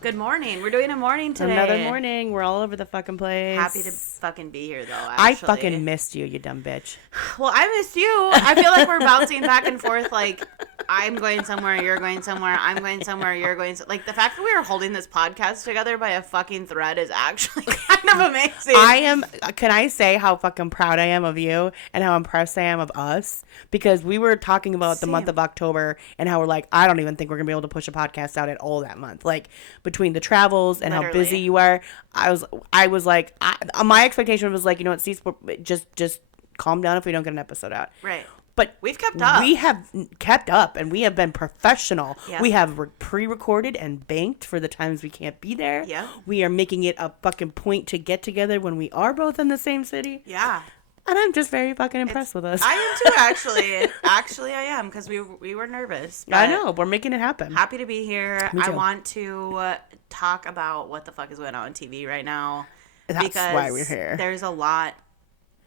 Good morning. We're doing a morning today. Another morning. We're all over the fucking place. Happy to fucking be here, though, actually. I fucking missed you, you dumb bitch. Well, I missed you. I feel like we're bouncing back and forth, like, I'm going somewhere, you're going somewhere, I'm going somewhere, you're going like, the fact that we are holding this podcast together by a fucking thread is actually kind of amazing. Can I say how fucking proud I am of you and how impressed I am of us? Because we were talking about the month of October and how we're like, I don't even think we're going to be able to push a podcast out at all that month. Like, between the travels and how busy you are, I was like, my expectation was like, you know what, Cease, just calm down if we don't get an episode out. Right. But we've kept up. We have kept up, and we have been professional. Yeah. We have pre-recorded and banked for the times we can't be there. Yeah. We are making it a fucking point to get together when we are both in the same city. Yeah. And I'm just very fucking impressed with us. I am too, actually. Actually, I am, because we were nervous. I know. We're making it happen. Happy to be here. Me too. I want to talk about what the fuck is going on TV right now. That's why we're here. There's a lot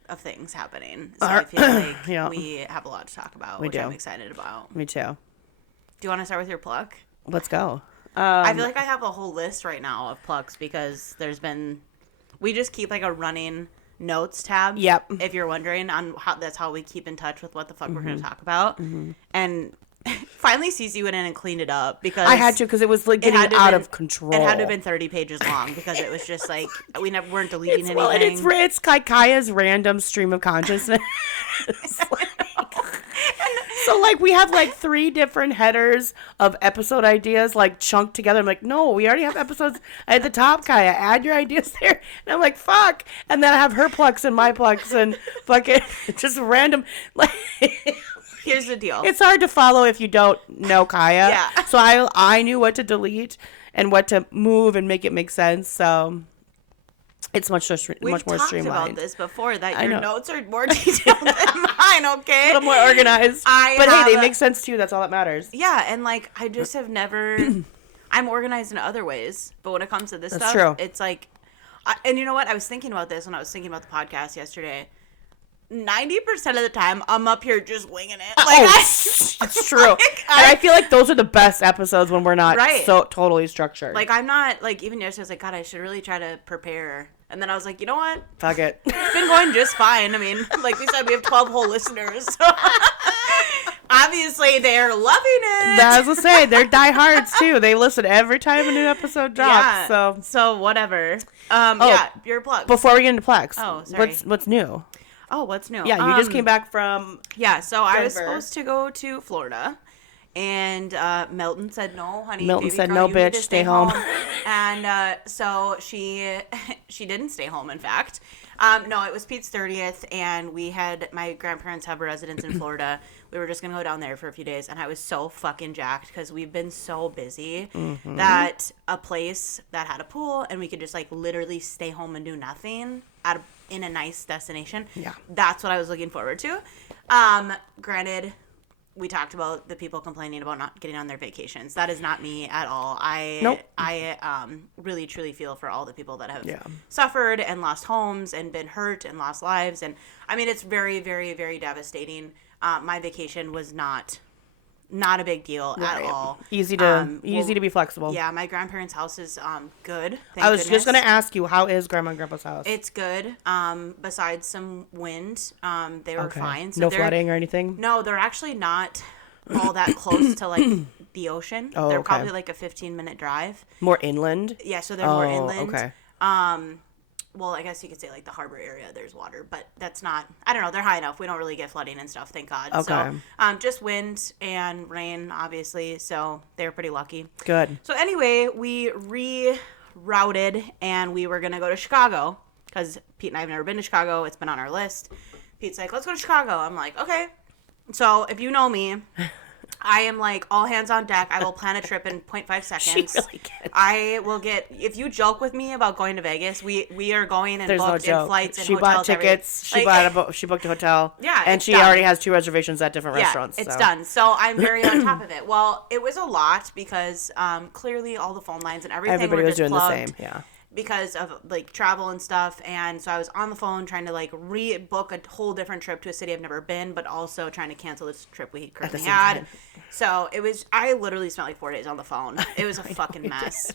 of things happening. So I feel like we have a lot to talk about, which I'm excited about. Me too. Do you want to start with your pluck? Let's go. I feel like I have a whole list right now of plucks because we just keep like a running notes tab. Yep. If you're wondering, that's how we keep in touch with what the fuck we're going to talk about. Mm-hmm. And finally, Cece went in and cleaned it up because I had to, because it was like getting out of control. It had to have been 30 pages long because it was just like we weren't deleting anything. Well, and it's Kiah's random stream of consciousness. So, like, we have, like, 3 different headers of episode ideas, like, chunked together. I'm like, no, we already have episodes at the top, Kiah. Add your ideas there. And I'm like, fuck. And then I have her plucks and my plucks and fucking just random. Like, here's the deal. It's hard to follow if you don't know Kiah. Yeah. So I knew what to delete and what to move and make it make sense. So it's much more streamlined. We've talked about this before, that your notes are more detailed than mine, okay? A little more organized. Hey, they make sense too. That's all that matters. Yeah, and like, I just have never... I'm organized in other ways, but when it comes to this stuff, true. It's like... and you know what? I was thinking about this when I was thinking about the podcast yesterday. 90% of the time, I'm up here just winging it. Like, it's true. And I feel like those are the best episodes when we're not so totally structured. Like, I'm not, like, even yesterday, I was like, God, I should really try to prepare. And then I was like, you know what? Fuck it. It's been going just fine. I mean, like we said, we have 12 whole listeners. So obviously, they're loving it. That's what I say. They're diehards, too. They listen every time a new episode drops. Yeah. So whatever. Your plug. Before we get into plugs. Oh, sorry. What's new? Oh, what's new? Yeah, you just came back from so I was supposed to go to Florida. And Milton said, no, honey. Milton baby said, girl, no, bitch, stay home. And so she didn't stay home, in fact. No, it was Pete's 30th, and my grandparents have a residence in Florida. We were just going to go down there for a few days, and I was so fucking jacked because we've been so busy that a place that had a pool and we could just, like, literally stay home and do nothing in a nice destination. Yeah. That's what I was looking forward to. Granted, we talked about the people complaining about not getting on their vacations. That is not me at all. I really, truly feel for all the people that have suffered and lost homes and been hurt and lost lives. And, I mean, it's very, very, very devastating. My vacation was not a big deal at all. Easy to be flexible. Yeah, my grandparents' house is good. I was just going to ask you, how is Grandma and Grandpa's house? It's good. Besides some wind, they were fine. So no flooding or anything? No, they're actually not all that close to, like, the ocean. Oh, they're probably, like, a 15-minute drive. More inland? Yeah, so they're more inland. Okay. Well, I guess you could say, like, the harbor area, there's water, but that's not, I don't know, they're high enough. We don't really get flooding and stuff, thank God. Okay. So, just wind and rain, obviously, so they were pretty lucky. Good. So, anyway, we rerouted, and we were going to go to Chicago, because Pete and I have never been to Chicago. It's been on our list. Pete's like, let's go to Chicago. I'm like, okay. So, if you know me, I am like all hands on deck. I will plan a trip in 0.5 seconds. She really can. I will get, if you joke with me about going to Vegas, we are going and booked in flights and she hotels. Bought tickets. She booked a hotel. Yeah, and she done. already has 2 reservations at different restaurants. It's done. So I'm very on top of it. Well, it was a lot because clearly all the phone lines and everything everybody were was just doing plugged. the same. Yeah. because of like travel and stuff, and so I was on the phone trying to like rebook a whole different trip to a city I've never been, but also trying to cancel this trip we currently had. Time. So I literally spent like 4 days on the phone. It was a fucking mess.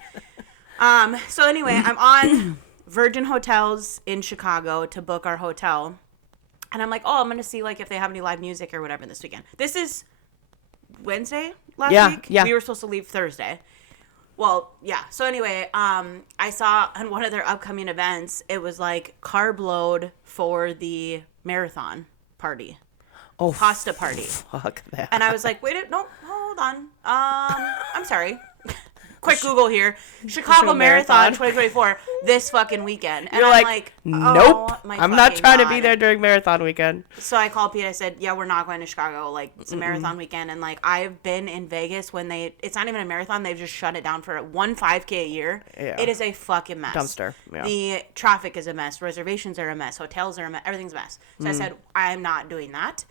So anyway, I'm on Virgin Hotels in Chicago to book our hotel, and I'm like, oh, I'm gonna see like if they have any live music or whatever this weekend. This is Wednesday last week. Yeah, we were supposed to leave Thursday. Well, yeah. So anyway, I saw on one of their upcoming events, it was like carb load for the marathon party. Oh, pasta party. Fuck that. And I was like, wait, no, hold on. I'm sorry. Quick Google here. Chicago Marathon 2024 this fucking weekend. And You're like, nope. I'm not trying to be there during marathon weekend. So I called Pete. I said, yeah, we're not going to Chicago. Like, it's a marathon weekend. And, like, I've been in Vegas when it's not even a marathon. They've just shut it down for 5K a year. Yeah. It is a fucking mess. Dumpster. Yeah. The traffic is a mess. Reservations are a mess. Hotels are a mess. Everything's a mess. So I said, I'm not doing that.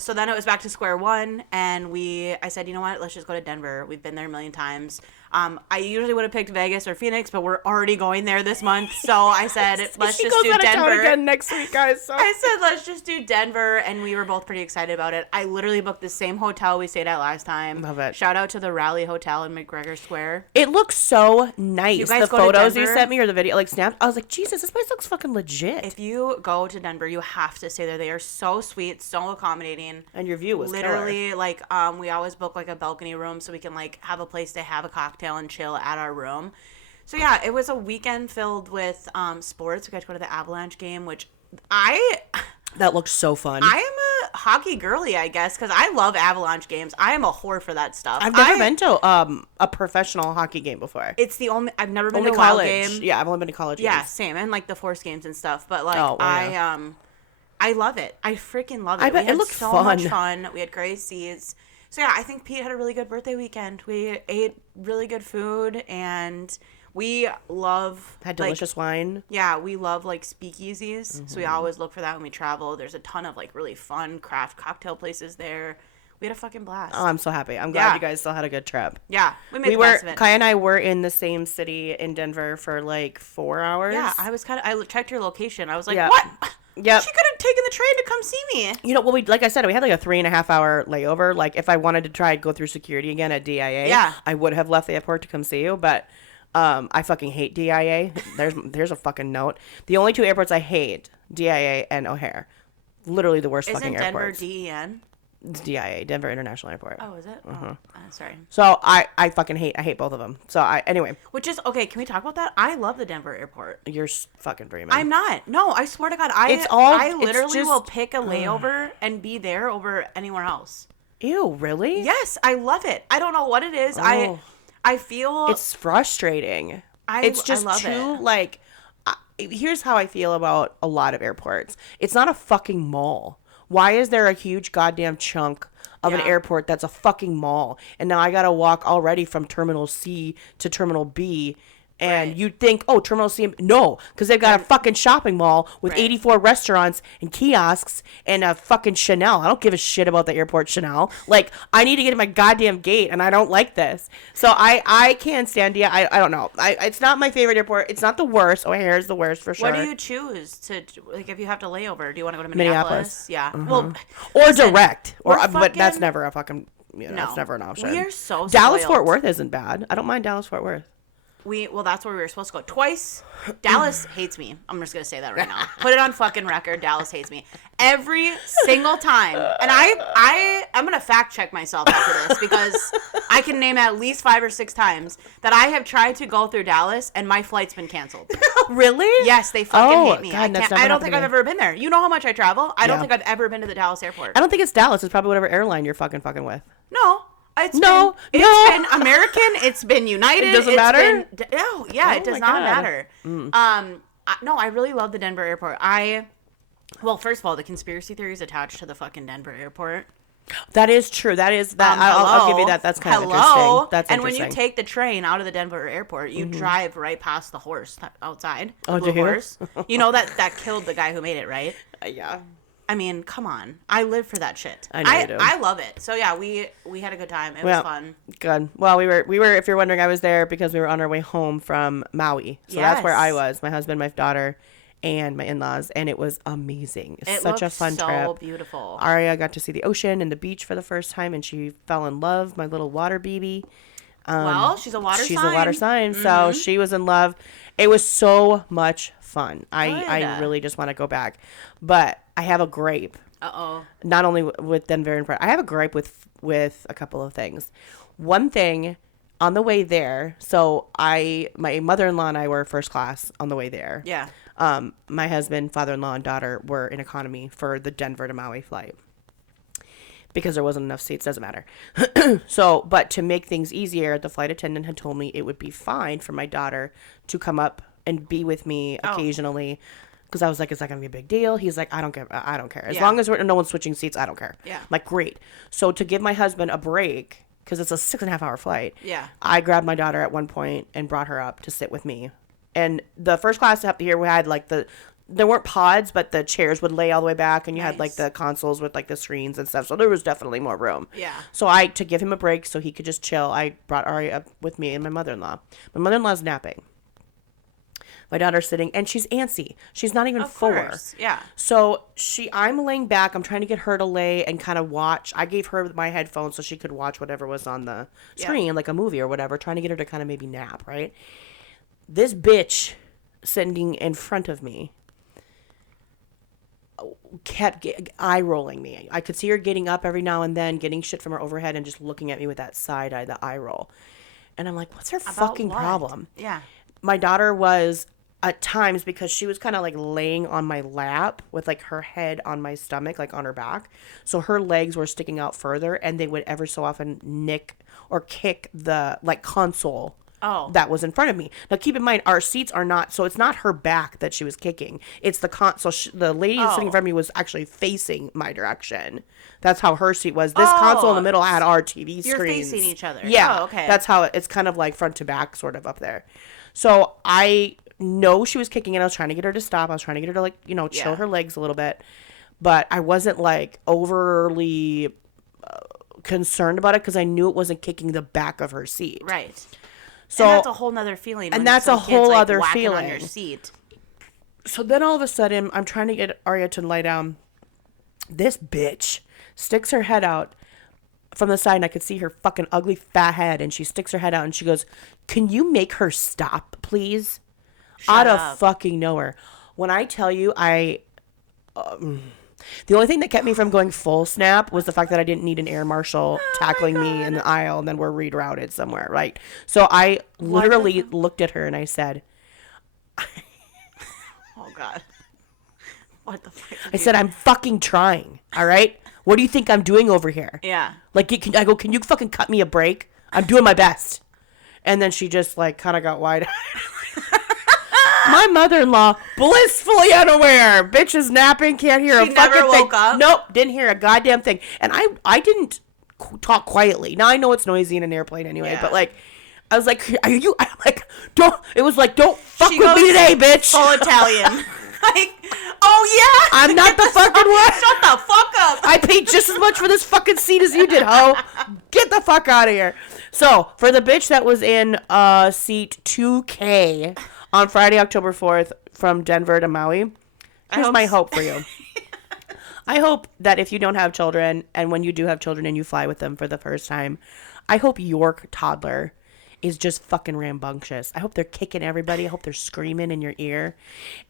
So then it was back to square one, and I said, you know what, let's just go to Denver. We've been there a million times. I usually would have picked Vegas or Phoenix, but we're already going there this month. So I said, let's just do Denver. Again next week, guys. So. I said, let's just do Denver, and we were both pretty excited about it. I literally booked the same hotel we stayed at last time. Love it. Shout out to the Raleigh Hotel in McGregor Square. It looks so nice. You guys the photos you sent me or the video, like Snap. I was like, Jesus, this place looks fucking legit. If you go to Denver, you have to stay there. They are so sweet, so accommodating. And your view was literally killer. Like we always book like a balcony room so we can like have a place to have a cocktail and chill at our room. So yeah, it was a weekend filled with sports. We got to go to the Avalanche game, which that looks so fun. I am a hockey girly, I guess, because I love Avalanche games. I am a whore for that stuff. I've never been to a professional hockey game before. It's the only I've never been to a college game. Yeah, I've only been to college games. Yeah, same, and like the force games and stuff. But like I love it. I freaking love it. I bet it looked so much fun. We had great seats. So yeah, I think Pete had a really good birthday weekend. We ate really good food, and we had delicious wine. Yeah, we love like speakeasies. So we always look for that when we travel. There's a ton of like really fun craft cocktail places there. We had a fucking blast. Oh, I'm so happy. I'm glad you guys still had a good trip. Yeah, we made the best of it. Kiah and I were in the same city in Denver for like 4 hours. Yeah, I checked your location. I was like, what? Yeah, she could have taken the train to come see me. You know, well, like I said, we had like a 3.5 hour layover. Like, if I wanted to try and go through security again at DIA, I would have left the airport to come see you. But I fucking hate DIA. There's a fucking note. The only 2 airports I hate, DIA and O'Hare. Literally the worst fucking airports. Isn't Denver DEN? It's DIA, Denver International Airport. Oh, is it? Oh, sorry. So I fucking hate both of them. So anyway. Which is, okay, can we talk about that? I love the Denver airport. You're fucking dreaming. I'm not. No, I swear to God. I literally will pick a layover and be there over anywhere else. Ew, really? Yes, I love it. I don't know what it is. I feel. It's frustrating. It's just like, here's how I feel about a lot of airports. It's not a fucking mall. Why is there a huge goddamn chunk of an airport that's a fucking mall? And now I got to walk already from Terminal C to Terminal B. And you'd think, oh, Terminal C. No, because they've got a fucking shopping mall with 84 restaurants and kiosks and a fucking Chanel. I don't give a shit about the airport Chanel. Like, I need to get to my goddamn gate, and I don't like this. So I can't stand it. I don't know. It's not my favorite airport. It's not the worst. O'Hare is the worst for sure. What do you choose to, like, if you have to layover? Do you want to go to Minneapolis? Yeah. Mm-hmm. Well, or direct. But that's never a fucking, that's never an option. We are so Dallas-Fort Worth isn't bad. I don't mind Dallas-Fort Worth. Well, that's where we were supposed to go twice. Dallas hates me. I'm just going to say that right now. Put it on fucking record. Dallas hates me. Every single time. And I'm going to fact check myself after this because I can name at least 5 or 6 times that I have tried to go through Dallas and my flight's been canceled. Really? Yes, they fucking hate me. God, I don't think I've ever been there. You know how much I travel? I don't think I've ever been to the Dallas airport. I don't think it's Dallas. It's probably whatever airline you're fucking with. No. It's been American. It's been United. It doesn't matter? It does not matter. No, I really love the Denver airport. Well, first of all, the conspiracy theories attached to the fucking Denver airport. That is true. That is that. I'll give you that. That's kind of interesting. That's and when you take the train out of the Denver airport, you drive right past the horse outside. The blue horse. You know that killed the guy who made it, right? Yeah. I mean, come on. I live for that shit. I know you do. I love it. So yeah, we had a good time. It was fun. Good. Well, we were. If you're wondering, I was there because we were on our way home from Maui. So that's where I was. My husband, my daughter, and my in-laws, and it was amazing. It's such a fun trip. So beautiful. Aria got to see the ocean and the beach for the first time, and she fell in love. My little water baby. Well, she's a water sign. She's a water sign, so she was in love. It was so much fun. I really just want to go back. But I have a gripe. Uh-oh. Not only with Denver and Brynn. I have a gripe with a couple of things. One thing, on the way there, so my mother-in-law and I were first class on the way there. Yeah. My husband, father-in-law, and daughter were in economy for the Denver to Maui flight. Because there wasn't enough seats, doesn't matter. So, but to make things easier, the flight attendant had told me it would be fine for my daughter to come up and be with me occasionally. Because I was like, is that going to be a big deal? He's like, I don't care. As long as no one's switching seats, I don't care. Yeah. I'm like, great. So to give my husband a break, because it's a 6.5 hour flight. Yeah. I grabbed my daughter at one point and brought her up to sit with me. And the first class up here, we had like there weren't pods, but the chairs would lay all the way back, and you had like the consoles with like the screens and stuff. So there was definitely more room. Yeah. So to give him a break so he could just chill, I brought Ari up with me and my mother-in-law. My mother-in-law's napping. My daughter's sitting, and she's antsy. She's not even 4. Course. Yeah. So I'm laying back. I'm trying to get her to lay and kind of watch. I gave her my headphones so she could watch whatever was on the screen, like a movie or whatever, trying to get her to kind of maybe nap, right? This bitch sitting in front of me kept eye rolling me. I could see her getting up every now and then, getting shit from her overhead, and just looking at me with that side eye, the eye roll. And I'm like, what's her fucking problem? Yeah. My daughter was at times, because she was kind of like laying on my lap with like her head on my stomach, like on her back. So her legs were sticking out further, and they would ever so often nick or kick the like console that was in front of me. Now, keep in mind, our seats are not, so it's not her back that she was kicking. It's the console. The lady sitting in front of me was actually facing my direction. That's how her seat was. This console in the middle had our TV screens. You're facing each other. Yeah. Oh, okay. That's how it's kind of like front to back sort of up there. So I know she was kicking it. I was trying to get her to stop. I was trying to get her to like, chill her legs a little bit. But I wasn't like overly concerned about it because I knew it wasn't kicking the back of her seat. Right. So and that's a whole nother feeling. And that's a whole other feeling feeling. On your seat. So then all of a sudden, I'm trying to get Arya to lie down. This bitch sticks her head out from the side, and I could see her fucking ugly fat head, and she sticks her head out, and she goes, "Can you make her stop, please?" Out of fucking nowhere. When I tell you, the only thing that kept me from going full snap was the fact that I didn't need an air marshal tackling me in the aisle, and then we're rerouted somewhere, right? So I literally looked at her and I said, "Oh God, what the fuck?" I said, "I'm fucking trying. All right, what do you think I'm doing over here?" Yeah. Like, I go, "Can you fucking cut me a break? I'm doing my best." And then she just like kind of got wide. My mother-in-law, blissfully unaware. Bitch is napping, can't hear a fucking thing. She never woke up? Nope, didn't hear a goddamn thing. And I didn't talk quietly. Now I know it's noisy in an airplane anyway, but like, I was like, I'm like, don't fuck with me today, bitch. Full Italian. Like, oh yeah. I'm not the fucking one. Shut the fuck up. I paid just as much for this fucking seat as you did, ho. Get the fuck out of here. So, for the bitch that was in seat 2K on Friday, October 4th, from Denver to Maui, here's my hope for you. I hope that if you don't have children, and when you do have children and you fly with them for the first time, I hope your toddler is just fucking rambunctious. I hope they're kicking everybody. I hope they're screaming in your ear.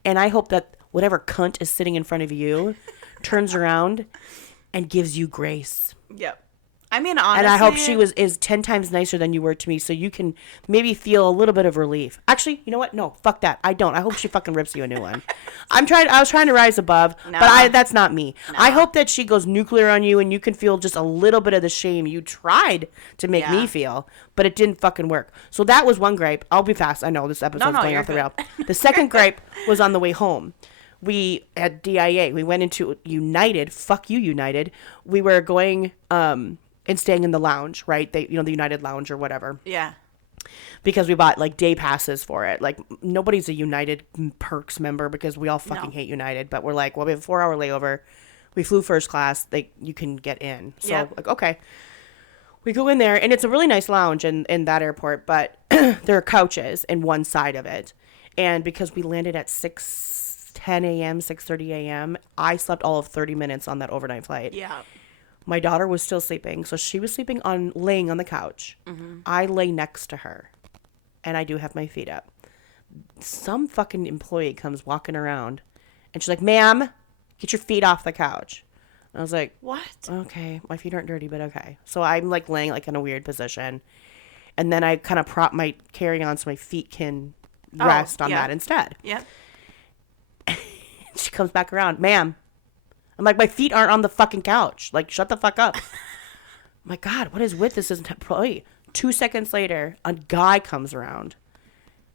And I hope that whatever cunt is sitting in front of you turns around and gives you grace. Yep. I mean, honestly. And I hope she is 10 times nicer than you were to me, so you can maybe feel a little bit of relief. Actually, you know what? No, fuck that. I don't. I hope she fucking rips you a new one. I was trying to rise above, but that's not me. No. I hope that she goes nuclear on you and you can feel just a little bit of the shame you tried to make me feel, but it didn't fucking work. So that was one gripe. I'll be fast. I know this episode's going off the rail. The second gripe was on the way home. We at DIA, we went into United. Fuck you, United. We were going and staying in the lounge, right? The United Lounge or whatever. Yeah. Because we bought like day passes for it. Like, nobody's a United Perks member because we all fucking hate United. But we're like, well, we have a 4-hour layover. We flew first class. You can get in. So, Yep. like, okay. We go in there, and it's a really nice lounge in that airport, but there are couches in one side of it. And because we landed at 6:10 a.m., 6:30 a.m., I slept all of 30 minutes on that overnight flight. Yeah. My daughter was still sleeping, so she was laying on the couch. Mm-hmm. I lay next to her, and I do have my feet up. Some fucking employee comes walking around, and she's like, "Ma'am, get your feet off the couch." I was like, what? Okay, my feet aren't dirty, but okay. So I'm like laying like in a weird position. And then I kind of prop my carry-on so my feet can rest on that instead. Yep. She comes back around, "Ma'am." I'm like, my feet aren't on the fucking couch. Like, shut the fuck up. My God, what is with this employee? 2 seconds later, a guy comes around,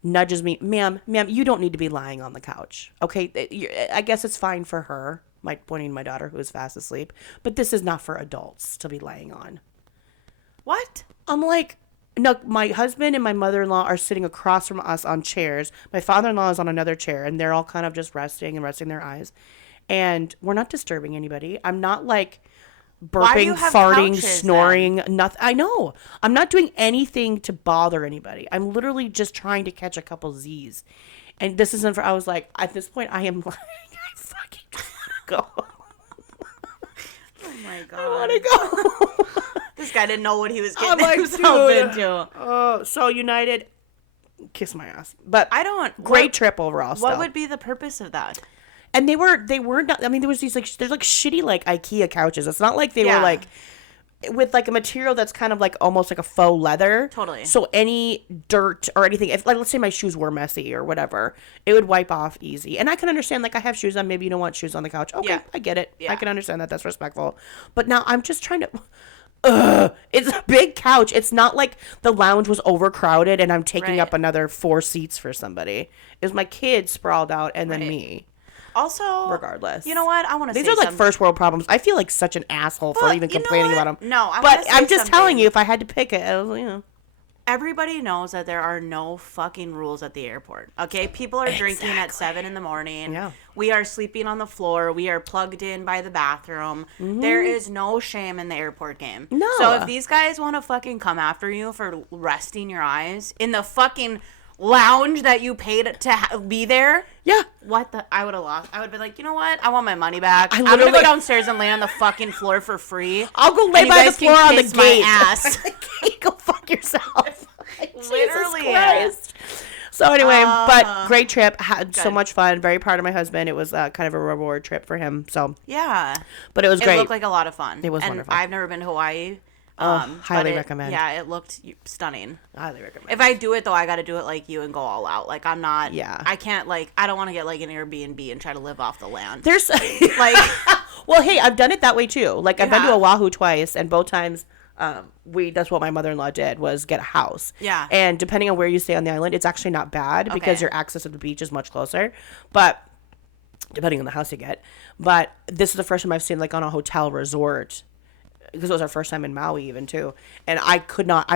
nudges me, ma'am, you don't need to be lying on the couch. Okay, I guess it's fine for her. Pointing to my daughter who is fast asleep. But this is not for adults to be laying on. What? I'm like, no, my husband and my mother-in-law are sitting across from us on chairs. My father-in-law is on another chair, and they're all kind of just resting their eyes. And we're not disturbing anybody. I'm not like burping, farting, couches, snoring, nothing. I know. I'm not doing anything to bother anybody. I'm literally just trying to catch a couple Z's. And this isn't I was like, at this point, I am like, I fucking go. Oh my God. I want to go. This guy didn't know what he was getting like, himself dude. into. Oh, so United, kiss my ass. But I don't. Great trip overall. What still. would be the purpose of that? And they were not. I mean, there was these like there's like shitty like IKEA couches. It's not like they were like with like a material that's kind of like almost like a faux leather. Totally. So any dirt or anything, if like let's say my shoes were messy or whatever, it would wipe off easy. And I can understand like I have shoes on. Maybe you don't want shoes on the couch. Okay, I get it. Yeah. I can understand that. That's respectful. But now I'm just trying to. It's a big couch. It's not like the lounge was overcrowded and I'm taking up another 4 seats for somebody. It was my kids sprawled out and then me. Also, regardless, you know what? I want to say these are like first world problems. I feel like such an asshole for even complaining about them. No, but I'm just telling you, if I had to pick it, I was, everybody knows that there are no fucking rules at the airport. Okay, people are drinking at 7 in the morning. Yeah. We are sleeping on the floor. We are plugged in by the bathroom. Mm-hmm. There is no shame in the airport game. No. So if these guys want to fucking come after you for resting your eyes in the fucking lounge that you paid to be there. Yeah. I would have lost. I would be like, you know what? I want my money back. I'm literally going to go downstairs and lay on the fucking floor for free. I'll go lay by the floor on the gate. My ass. Go fuck yourself. Literally. Jesus Christ. So anyway, but great trip. Had so much fun. Very proud of my husband. It was kind of a reward trip for him. So yeah. But it was great. It looked like a lot of fun. It was and wonderful. I've never been to Hawaii. Highly recommend. Yeah, it looked stunning. Highly recommend. If I do it though, I got to do it like you and go all out. Like I'm not. Yeah. I can't I don't want to get like an Airbnb and try to live off the land. There's like. Well, hey, I've done it that way too. Like I've been to Oahu twice, and both times, that's what my mother-in-law did was get a house. Yeah. And depending on where you stay on the island, it's actually not bad because your access to the beach is much closer. But depending on the house you get, but this is the first time I've seen like on a hotel resort. Because it was our first time in Maui even too. And I could not,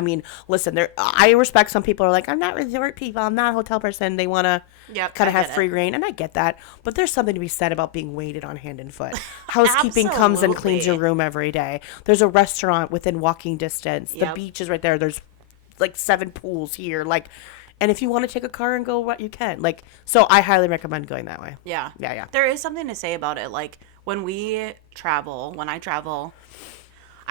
listen, I respect some people are like, I'm not resort people, I'm not a hotel person. They want to kind of have free reign. And I get that. But there's something to be said about being waited on hand and foot. Housekeeping comes and cleans your room every day. There's a restaurant within walking distance. The beach is right there. There's like 7 pools here. And if you want to take a car and go, you can. So I highly recommend going that way. Yeah. Yeah. There is something to say about it. Like when I travel,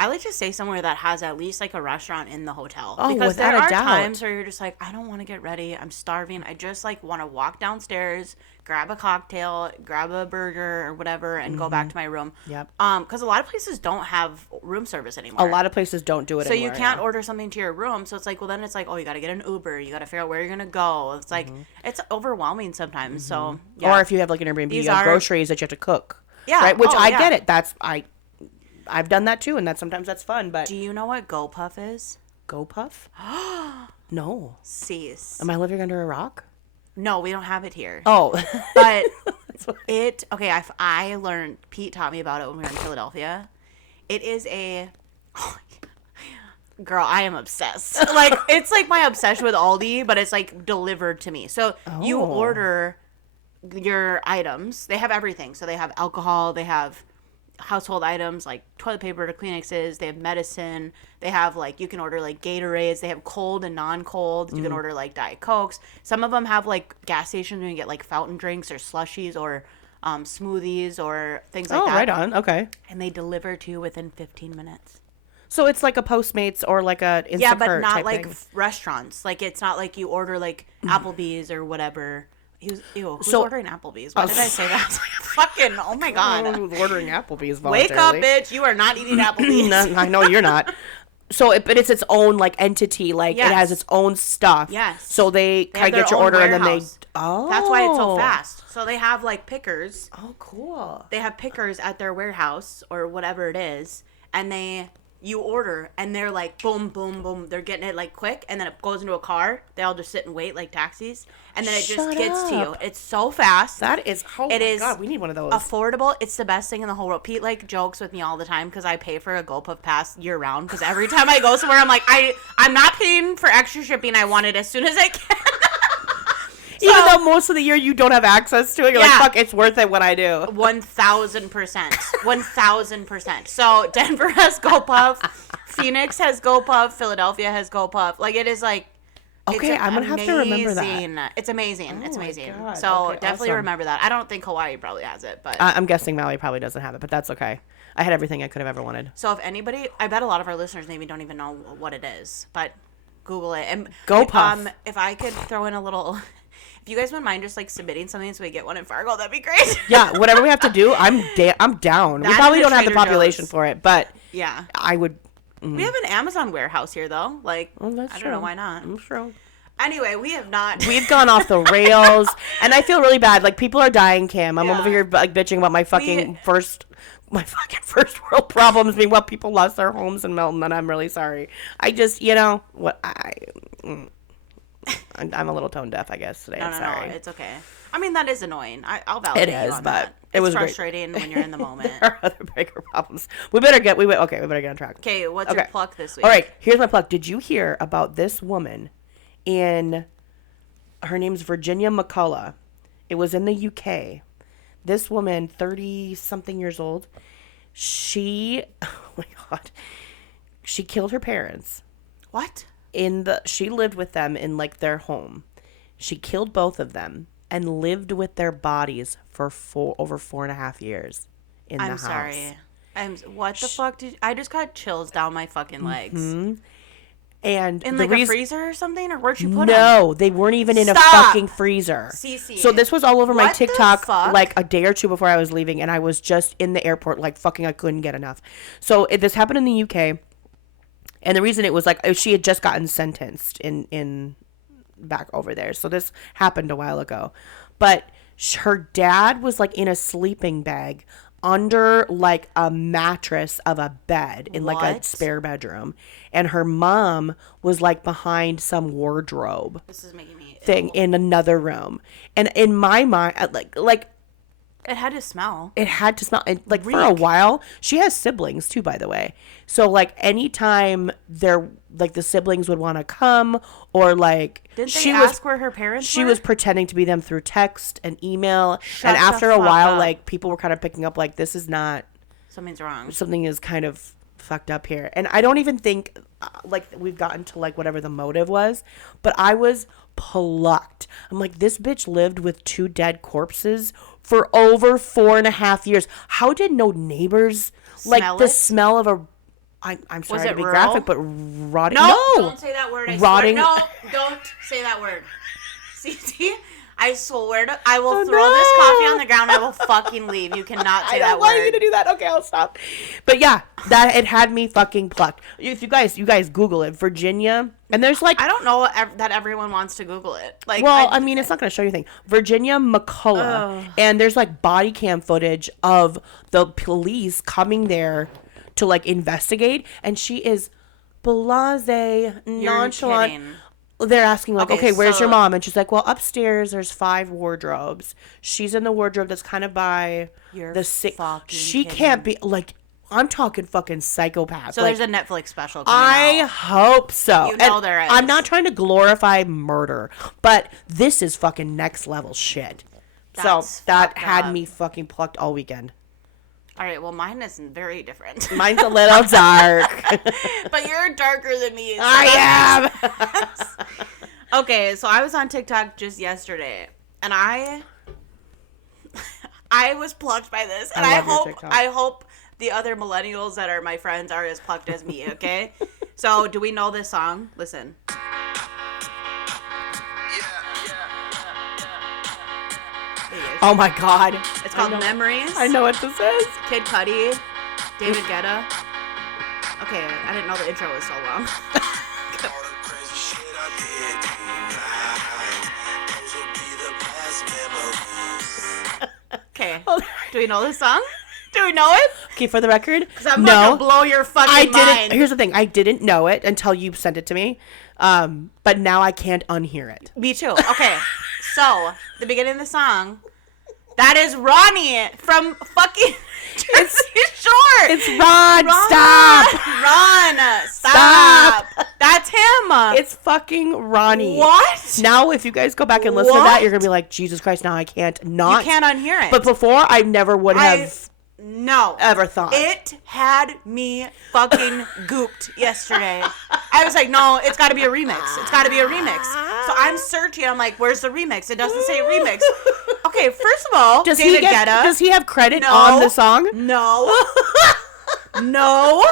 I like to stay somewhere that has at least like a restaurant in the hotel. Oh, because without there a are doubt. times where you're just like, I don't want to get ready. I'm starving. I just like want to walk downstairs, grab a cocktail, grab a burger or whatever, and go back to my room. Yep. Because a lot of places don't have room service anymore. A lot of places don't do it so anymore. So you can't order something to your room. So it's like, well, then it's like, oh, you got to get an Uber. You got to figure out where you're going to go. It's like, it's overwhelming sometimes. So, yeah. Or if you have like an Airbnb, you have groceries that you have to cook. Yeah. Right? Which I get it. I've done that too, and sometimes that's fun. But do you know what GoPuff is? GoPuff? No. Cease. Am I living under a rock? No, we don't have it here. Oh, but I learned. Pete taught me about it when we were in Philadelphia. It is girl, I am obsessed. It's like my obsession with Aldi, but it's like delivered to me. So you order your items. They have everything. So they have alcohol. They have household items like toilet paper to Kleenexes. They have medicine. They have like, you can order like Gatorades. They have cold and non-cold. You can order like Diet Cokes. Some of them have like gas stations where you get like fountain drinks or slushies or smoothies or things like that. Oh, right on. Okay. And they deliver to you within 15 minutes. So it's like a Postmates or like a Instacart Yeah, but not type like thing. restaurants. Like, it's not like you order like Applebee's or whatever. Who's So- ordering Applebee's? Why did I say that? Fucking, oh my God. Ordering Applebee's Wake voluntarily. up, bitch. You are not eating Applebee's. No, I know you're not. So, but it's its own like entity. Like Yes. it has its own stuff. Yes. So they They kind have of their get your own order and then they. warehouse. Oh. That's why it's so fast. So they have like pickers. Oh, cool. They have pickers at their warehouse or whatever it is, and you order, and they're like boom, boom, boom. They're getting it like quick, and then it goes into a car. They all just sit and wait like taxis, and then it just Shut gets to you. up. It's so fast. That is. Oh It my is God, we need one of those. affordable. It's the best thing in the whole world. Pete like jokes with me all the time because I pay for a GoPuff pass year round. Because every time I go somewhere, I'm like, I'm not paying for extra shipping. I want it as soon as I can. Even though most of the year you don't have access to it, you're like, Yeah. fuck, it's worth it when I do. 1,000%. 1,000%. So Denver has GoPuff, Phoenix has GoPuff, Philadelphia has GoPuff. Like, it is like. Okay, I'm gonna have to remember that. amazing. It's amazing. It's my amazing. God. So Okay, definitely awesome. remember that. I don't think Hawaii probably has it, but. I'm guessing Maui probably doesn't have it, but that's okay. I had everything I could have ever wanted. So if anybody, I bet a lot of our listeners maybe don't even know what it is, but Google it. And GoPuff. If I could throw in a little, if you guys wouldn't mind just like submitting something so we get one in Fargo, that'd be great. Yeah, whatever we have to do, I'm down. That We probably and don't the have the Trader population Joe's. for it, but Yeah. I would. We have an Amazon warehouse here though. Like, Well, that's I true. don't know why not. I'm sure. Anyway, we have not. We've gone off the rails, and I feel really bad. Like, people are dying, Kim. I'm Yeah. over here like bitching about my fucking first world problems. Meanwhile, people lost their homes in Milton, and I'm really sorry. I just, I'm a little tone deaf, I guess, today. I'm No, sorry. it's okay. I mean, that is annoying. I'll validate It you is, on but that. it It's was great. frustrating when you're in the moment. There are other bigger problems. We better get on track. Okay, what's your pluck this week? All right, here's my plug. Did you hear about this woman her name's Virginia McCullough. It was in the UK. This woman, 30-something years old, she, oh my God, she killed her parents. What? She lived with them in like their home. She killed both of them and lived with their bodies for over 4.5 years in the house. I'm sorry. What the fuck I just got chills down my fucking legs. And In the like a freezer or something? Or where'd you put them? No, they weren't even in a Stop! fucking freezer. CC. So this was all over my What the TikTok fuck? like a day or two before I was leaving, and I was just in the airport like fucking I couldn't get enough. So this happened in the UK, and the reason it was like she had just gotten sentenced in back over there. So this happened a while ago, but her dad was like in a sleeping bag under like a mattress of a bed in like a What? spare bedroom, and her mom was like behind some wardrobe This is making me thing ill. in another room. And in my mind, like It had to smell. it had to smell. And like for a while, she has siblings too, by the way. So like anytime they're like the siblings would want to come, or like Didn't they she ask where her parents she were? was pretending to be them through text and email. Shut and the after a fuck while, up. like people were kind of picking up like this is not Something's wrong. something is kind of fucked up here. And I don't even think like we've gotten to like whatever the motive was, but I was plucked. I'm like, this bitch lived with 2 dead corpses for over 4.5 years. How did no neighbors like Smell the it? smell of a I'm sorry Was to it be rural? graphic, but rotting. No, No, don't say that word. I Rotting- swear. No, don't say that word. See, I swear to, I will Oh, throw no. this coffee on the ground. I will fucking leave. You cannot say I that don't want you word. to do that. Okay, I'll stop. But yeah, that it had me fucking plucked. If you guys Google it, Virginia, and there's like I don't know that everyone wants to Google it. Like, well, I mean, it's not going to show you anything. Virginia McCullough. And there's like body cam footage of the police coming there to like investigate. And she is blasé, nonchalant. kidding. They're asking like, Okay, okay, where's so- your mom? And she's like, well, upstairs there's 5 wardrobes. She's in the wardrobe that's kind of by You're the sick. fucking She kidding. can't be like, I'm talking fucking psychopath. so like, there's a Netflix special coming I out. hope so. You know And there is. I'm not trying to glorify murder, but this is fucking next level shit. That's so that fucked had up. me fucking plucked all weekend. All right, well, mine is very different. Mine's a little dark. But you're darker than me. So I am. Okay, so I was on TikTok just yesterday, and I was plucked by this, and I hope the other millennials that are my friends are as plucked as me, okay? So, do we know this song? Listen. Oh my God. It's called Memories. I know what this is. Kid Cudi, David Guetta. Okay, I didn't know the intro was so long. Okay. Do we know this song? Do we know it? Okay, for the record, because I'm not gonna blow your fucking mind. Here's the thing. I didn't know it until you sent it to me. But now I can't unhear it. Me too. Okay. So, the beginning of the song, that is Ronnie from fucking Jersey Shore. It's Ron. Stop. Ron. Stop. That's him. It's fucking Ronnie. What? Now, if you guys go back and listen to that, you're going to be like, Jesus Christ, now I can't not. You can't unhear it. But before, I never would have ever thought. It had me fucking gooped yesterday. I was like, no, it's got to be a remix. It's got to be a remix. So I'm searching. I'm like, where's the remix? It doesn't say remix. Okay, first of all, David Guetta. Does he have credit on the song? No. No.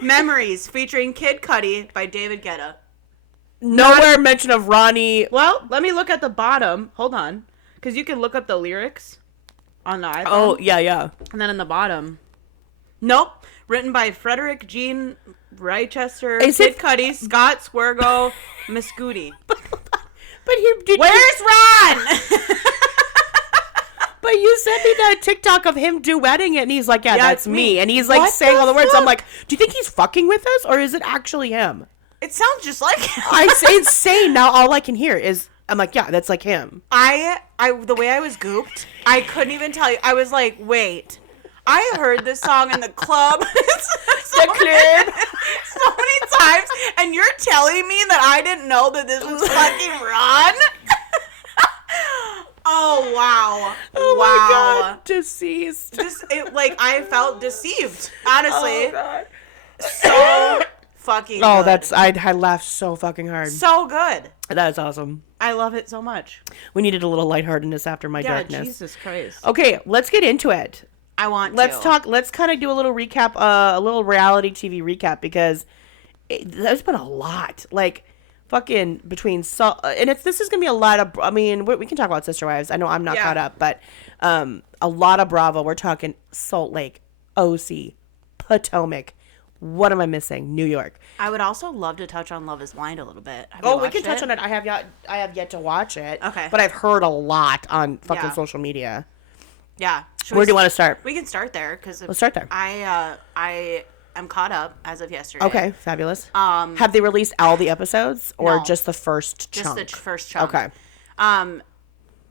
Memories featuring Kid Cudi by David Guetta. Nowhere mention of Ronnie. Well, let me look at the bottom. Hold on. Because you can look up the lyrics on the iPhone. Oh, yeah. And then in the bottom. Nope. Written by Frederick Jean Reichester, Kid Cudi, Scott Swergo, Miscudi. But where's Ron? But you sent me that TikTok of him duetting it, and he's like, yeah, that's me. And he's like saying all the words. I'm like, do you think he's fucking with us, or is it actually him? It sounds just like him. It's insane. Now all I can hear is, I'm like, yeah, that's like him. The way I was gooped, I couldn't even tell you. I was like, wait. I heard this song in the club so many times, and you're telling me that I didn't know that this was fucking Ron? Oh, wow. Oh, wow. My God. Deceased. I felt deceived, honestly. Oh, God. So fucking good. I laughed so fucking hard. So good. That is awesome. I love it so much. We needed a little lightheartedness after my darkness. Jesus Christ. Okay, let's get into it. I want Let's kind of do a little recap, a little reality TV recap, because there's been a lot. Like, fucking between this is gonna be a lot of. I mean, we can talk about Sister Wives. I know I'm not caught up, but a lot of Bravo. We're talking Salt Lake, OC, Potomac. What am I missing? New York. I would also love to touch on Love Is Blind a little bit. We can touch on it. I have yet to watch it. Okay, but I've heard a lot on fucking social media. Yeah. Where do you want to start? We can start there because let's start there. I am caught up as of yesterday. Okay, fabulous. Have they released all the episodes or just the first chunk? Just the first chunk. Okay.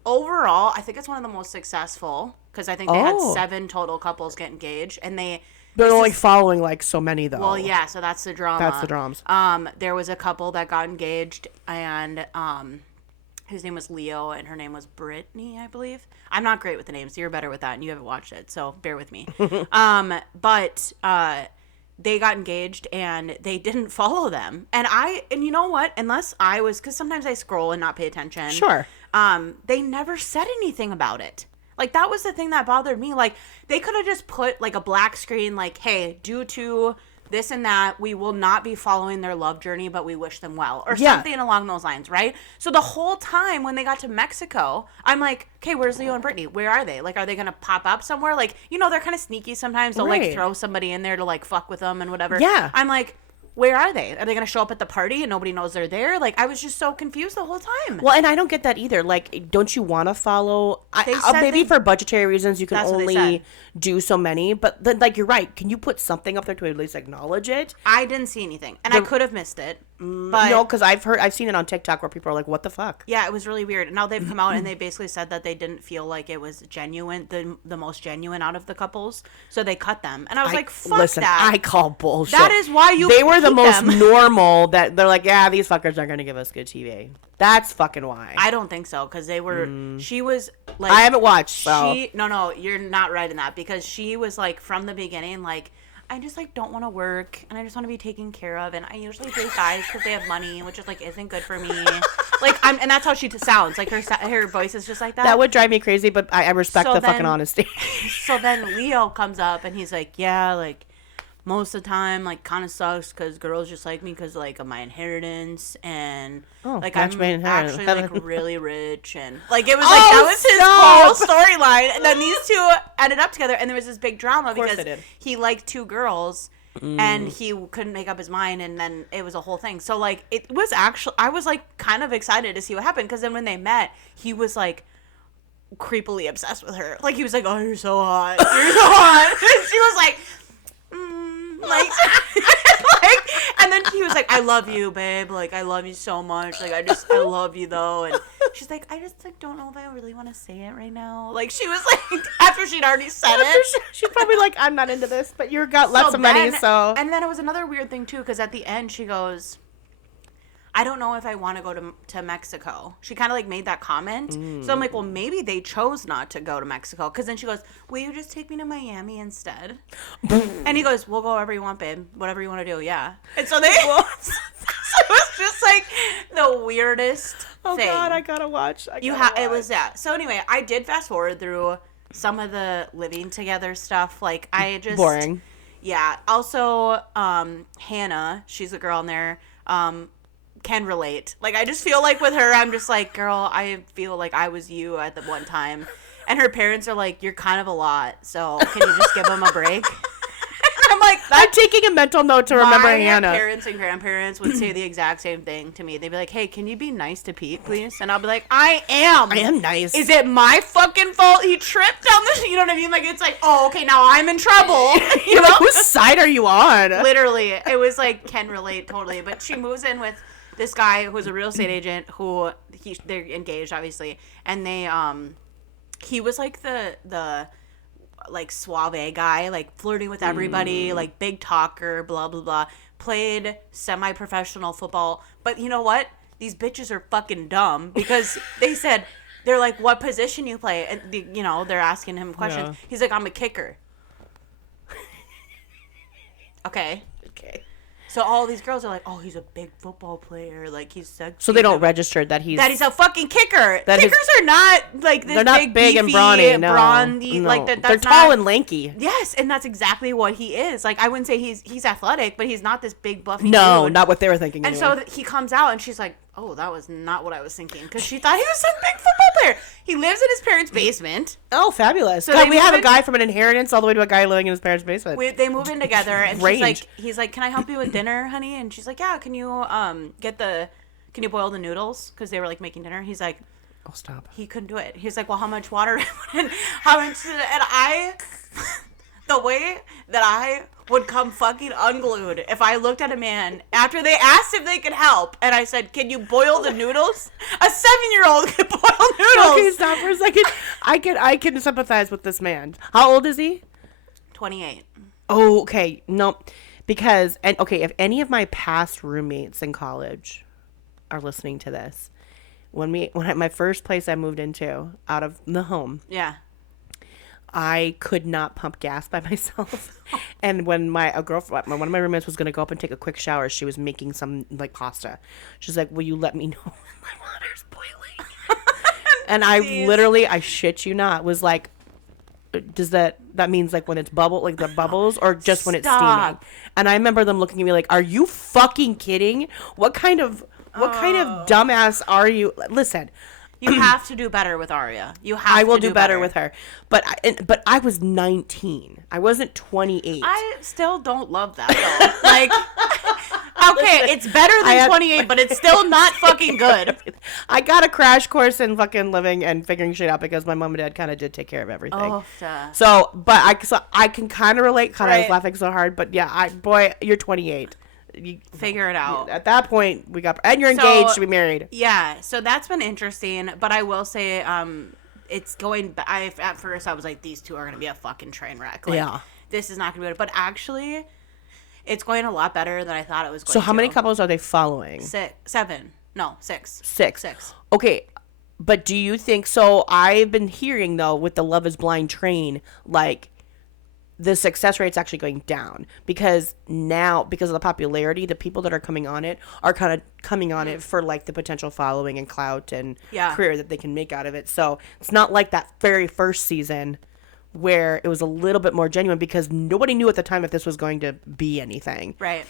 Overall, I think it's one of the most successful because I think they had 7 total couples get engaged, and they're only following like so many though. Well, yeah, so that's the drama. That's the dramas. There was a couple that got engaged, and his name was Leo, and her name was Brittany, I believe. I'm not great with the names. You're better with that, and you haven't watched it, so bear with me. But they got engaged, and they didn't follow them. And you know what? Unless I was, because sometimes I scroll and not pay attention. Sure. They never said anything about it. Like, that was the thing that bothered me. Like, they could have just put, like, a black screen, like, hey, due to this and that, we will not be following their love journey, but we wish them well. Or something along those lines, right? So the whole time when they got to Mexico, I'm like, okay, where's Leo and Brittany? Where are they? Like, are they going to pop up somewhere? Like, they're kind of sneaky sometimes. They'll, like, throw somebody in there to, like, fuck with them and whatever. Yeah. I'm like, where are they? Are they going to show up at the party and nobody knows they're there? Like, I was just so confused the whole time. Well, and I don't get that either. Like, don't you want to follow? Maybe for budgetary reasons, you can only do so many. But, then, like, you're right. Can you put something up there to at least acknowledge it? I didn't see anything. And I could have missed it. But no, because I've seen it on TikTok where people are like, "What the fuck?" yeah, it was really weird. And now they've come out and they basically said that they didn't feel like it was genuine, the most genuine out of the couples, so they cut them. And I was like, "Fuck listen, that!" I call bullshit. That is why you. They were the keep most them. normal. That they're like, yeah, these fuckers aren't gonna give us good TV. That's fucking why. I don't think so because they were. She was like. I haven't watched. So. No, you're not right in that because she was like from the beginning like. I just like don't want to work and I just want to be taken care of and I usually date guys because they have money, which is like isn't good for me. And that's how she sounds. Like her voice is just like that. That would drive me crazy, but I respect So the then- fucking honesty. So then Leo comes up and he's like, yeah, like most of the time like kind of sucks because girls just like me because like of my inheritance and like match I'm made in heaven. actually like really rich and like it was like that was his whole storyline and then these two ended up together and there was this big drama course because they did. he liked two girls and he couldn't make up his mind and then it was a whole thing. So like it was actually I was like kind of excited to see what happened because then when they met he was like creepily obsessed with her. Like he was like, oh, you're so hot, you're so hot. And she was like like, like, and then he was like, I love you, babe. Like, I love you so much. Like, I love you, though. And she's like, I just, like, don't know if I really want to say it right now. Like, she was like, after she'd already said it. She's probably like, I'm not into this, but you got lots of money, so. And then it was another weird thing, too, because at the end, she goes, I don't know if I want to go to Mexico. She kind of like made that comment. So I'm like, well, maybe they chose not to go to Mexico. Because then she goes, will you just take me to Miami instead? And he goes, we'll go wherever you want, babe. Whatever you want to do, yeah. And so they, so it was just like the weirdest thing. Oh God, I gotta watch. It was that. So anyway, I did fast forward through some of the living together stuff. Like I just boring. Yeah. Also, Hannah, she's a girl in there. Can relate. Like I just feel like with her, I'm just like, girl, I feel like I was you at the one time. And her parents are like, you're kind of a lot, so can you just give them a break? I'm like, I'm taking a mental note to remember Hannah. My parents and grandparents would say the exact same thing to me. They'd be like, hey, can you be nice to Pete, please? And I'll be like, I am nice. Is it my fucking fault he tripped down the, you know what I mean? Like, it's like, oh, okay, now I'm in trouble. You know? Like, whose side are you on? Literally. It was like, can relate totally. But she moves in with this guy who's a real estate agent who they're engaged, obviously. And they, he was like the like suave guy, like flirting with everybody, like big talker, blah, blah, blah. Played semi-professional football. But you know what? These bitches are fucking dumb because they said, they're like, what position you play? And, you know, they're asking him questions. Yeah. He's like, I'm a kicker. Okay. So all these girls are like, oh, he's a big football player. Like, he's sexy. So they don't register that he's a fucking kicker. Kickers are not, like, this they're not big beefy, and brawny. No. Like, they're tall and lanky. Yes, and that's exactly what he is. Like, I wouldn't say he's athletic, but he's not this big, buffy dude. Not what they were thinking. And anyway. so he comes out, and she's like, oh, that was not what I was thinking. Because she thought he was some big football player. He lives in his parents' basement. Oh, fabulous. So we have a guy from an inheritance all the way to a guy living in his parents' basement. They move in together, and he's like, can I help you with dinner, honey? And she's like, yeah, can you boil the noodles? Because they were, like, making dinner. He's like, oh, stop. He couldn't do it. He's like, well, how much water? How much? And I, the way that I would come fucking unglued if I looked at a man after they asked if they could help, and I said, can you boil the noodles? A 7-year-old could boil noodles. Okay, stop for a second. I can sympathize with this man. How old is he? 28. Oh, okay. No, because, if any of my past roommates in college are listening to this, my first place I moved into out of the home. Yeah. I could not pump gas by myself. And when one of my roommates was going to go up and take a quick shower, she was making some, like, pasta. She's like, will you let me know when my water's boiling? And I shit you not, was like, does that means, like, when it's like the bubbles, or just when it's steaming? And I remember them looking at me like, are you fucking kidding? What kind of dumbass are you? Listen. You have to do better with Aria. I will do better with her. But I was 19. I wasn't 28. I still don't love that, though. Like, okay, it's better than 28, but it's still not fucking good. I got a crash course in fucking living and figuring shit out because my mom and dad kind of did take care of everything. Oh, so I can kind of relate. God, I was laughing so hard. But yeah, boy, you're 28. You figure it out. At that point, and you're engaged to be married. Yeah, so that's been interesting. But I will say, it's going. At first I was like, these two are gonna be a fucking train wreck. Like, Yeah. this is not gonna be good. But actually, it's going a lot better than I thought it was going. So how many couples are they following? 7. No, 6. 6. 6. Okay. But do you think so? I've been hearing though with the Love is Blind train, like the success rate's actually going down because now, because of the popularity, the people that are coming on it are kind of coming on it for like the potential following and clout and career that they can make out of it. So it's not like that very first season where it was a little bit more genuine because nobody knew at the time if this was going to be anything. Right.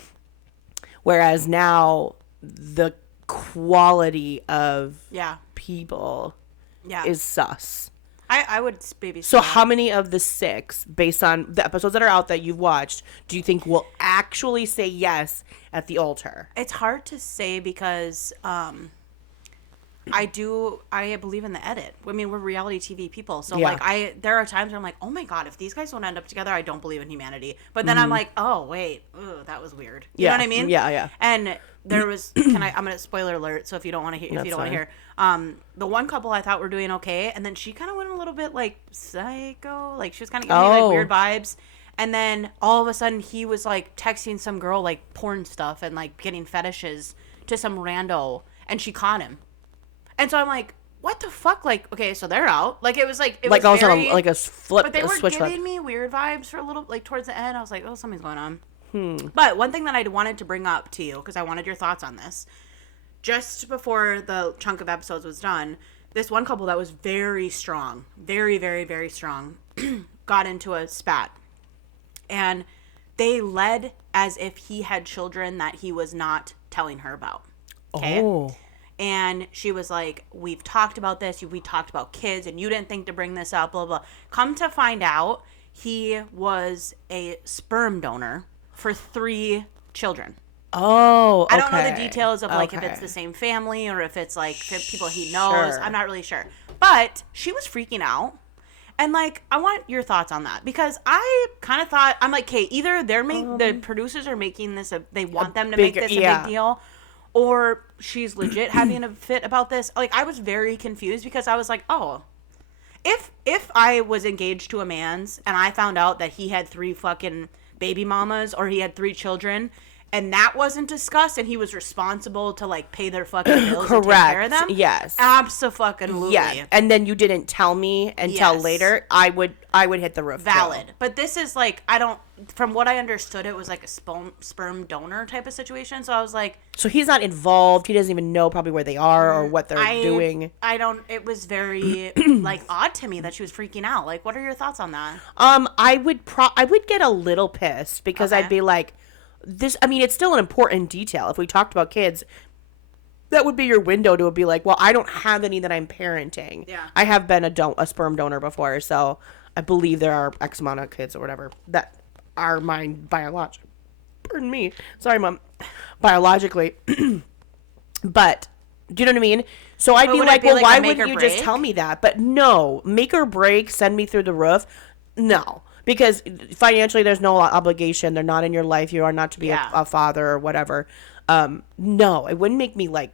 Whereas now the quality of people is sus. I would maybe. So how many of the 6, based on the episodes that are out that you've watched, do you think will actually say yes at the altar? It's hard to say because I believe in the edit. I mean, we're reality TV people. So like there are times where I'm like, oh my God, if these guys don't end up together, I don't believe in humanity. But then I'm like, oh wait, that was weird. You know what I mean? Yeah. And there was, I'm going to spoiler alert. So if you don't want to hear, the one couple I thought were doing okay. And then she kind of went a little bit like psycho. Like she was kind of giving me like weird vibes. And then all of a sudden he was like texting some girl like porn stuff and like getting fetishes to some rando. And she caught him. And so I'm like, what the fuck? Like, okay, so they're out. Like, it was like, it was also very, like a flip, but they were giving me weird vibes for a little, like towards the end. I was like, oh, something's going on. But one thing that I wanted to bring up to you, because I wanted your thoughts on this, just before the chunk of episodes was done, this one couple that was very strong, very, very, very strong, got into a spat. And they led as if he had children that he was not telling her about. Okay? Oh. And she was like, we've talked about this. We talked about kids, and you didn't think to bring this up, blah, blah. Come to find out, he was a sperm donor for 3 children. Oh, okay. I don't know the details of, like, if it's the same family or if it's, like, people he knows. I'm not really sure. But she was freaking out. And, like, I want your thoughts on that. Because I kind of thought, I'm like, okay, either the producers are making this, they want them to make this a big deal, or she's legit having a fit about this. Like, I was very confused because I was like, oh, if I was engaged to a man's and I found out that he had 3 fucking baby mamas or he had 3 children and that wasn't discussed and he was responsible to like pay their fucking bills and take care of them, yes, abso-fucking-lutely. Yeah, and then you didn't tell me until later, I would hit the roof. Valid. Too. But this is like, from what I understood, it was like a sperm donor type of situation. So I was like, so he's not involved. He doesn't even know probably where they are or what they're doing. It was very like odd to me that she was freaking out. Like, what are your thoughts on that? I would get a little pissed because I'd be like, this, I mean, it's still an important detail. If we talked about kids, that would be your window to be like, well, I don't have any that I'm parenting. Yeah. I have been a sperm donor before, so I believe there are X amount of kids or whatever that are mine biologically. Pardon me. Sorry, Mom. Biologically. But, do you know what I mean? So I'd be like, well, why wouldn't you just tell me that? But no, make or break, send me through the roof. No. Because financially, there's no obligation. They're not in your life. You are not to be a father or whatever. No, it wouldn't make me like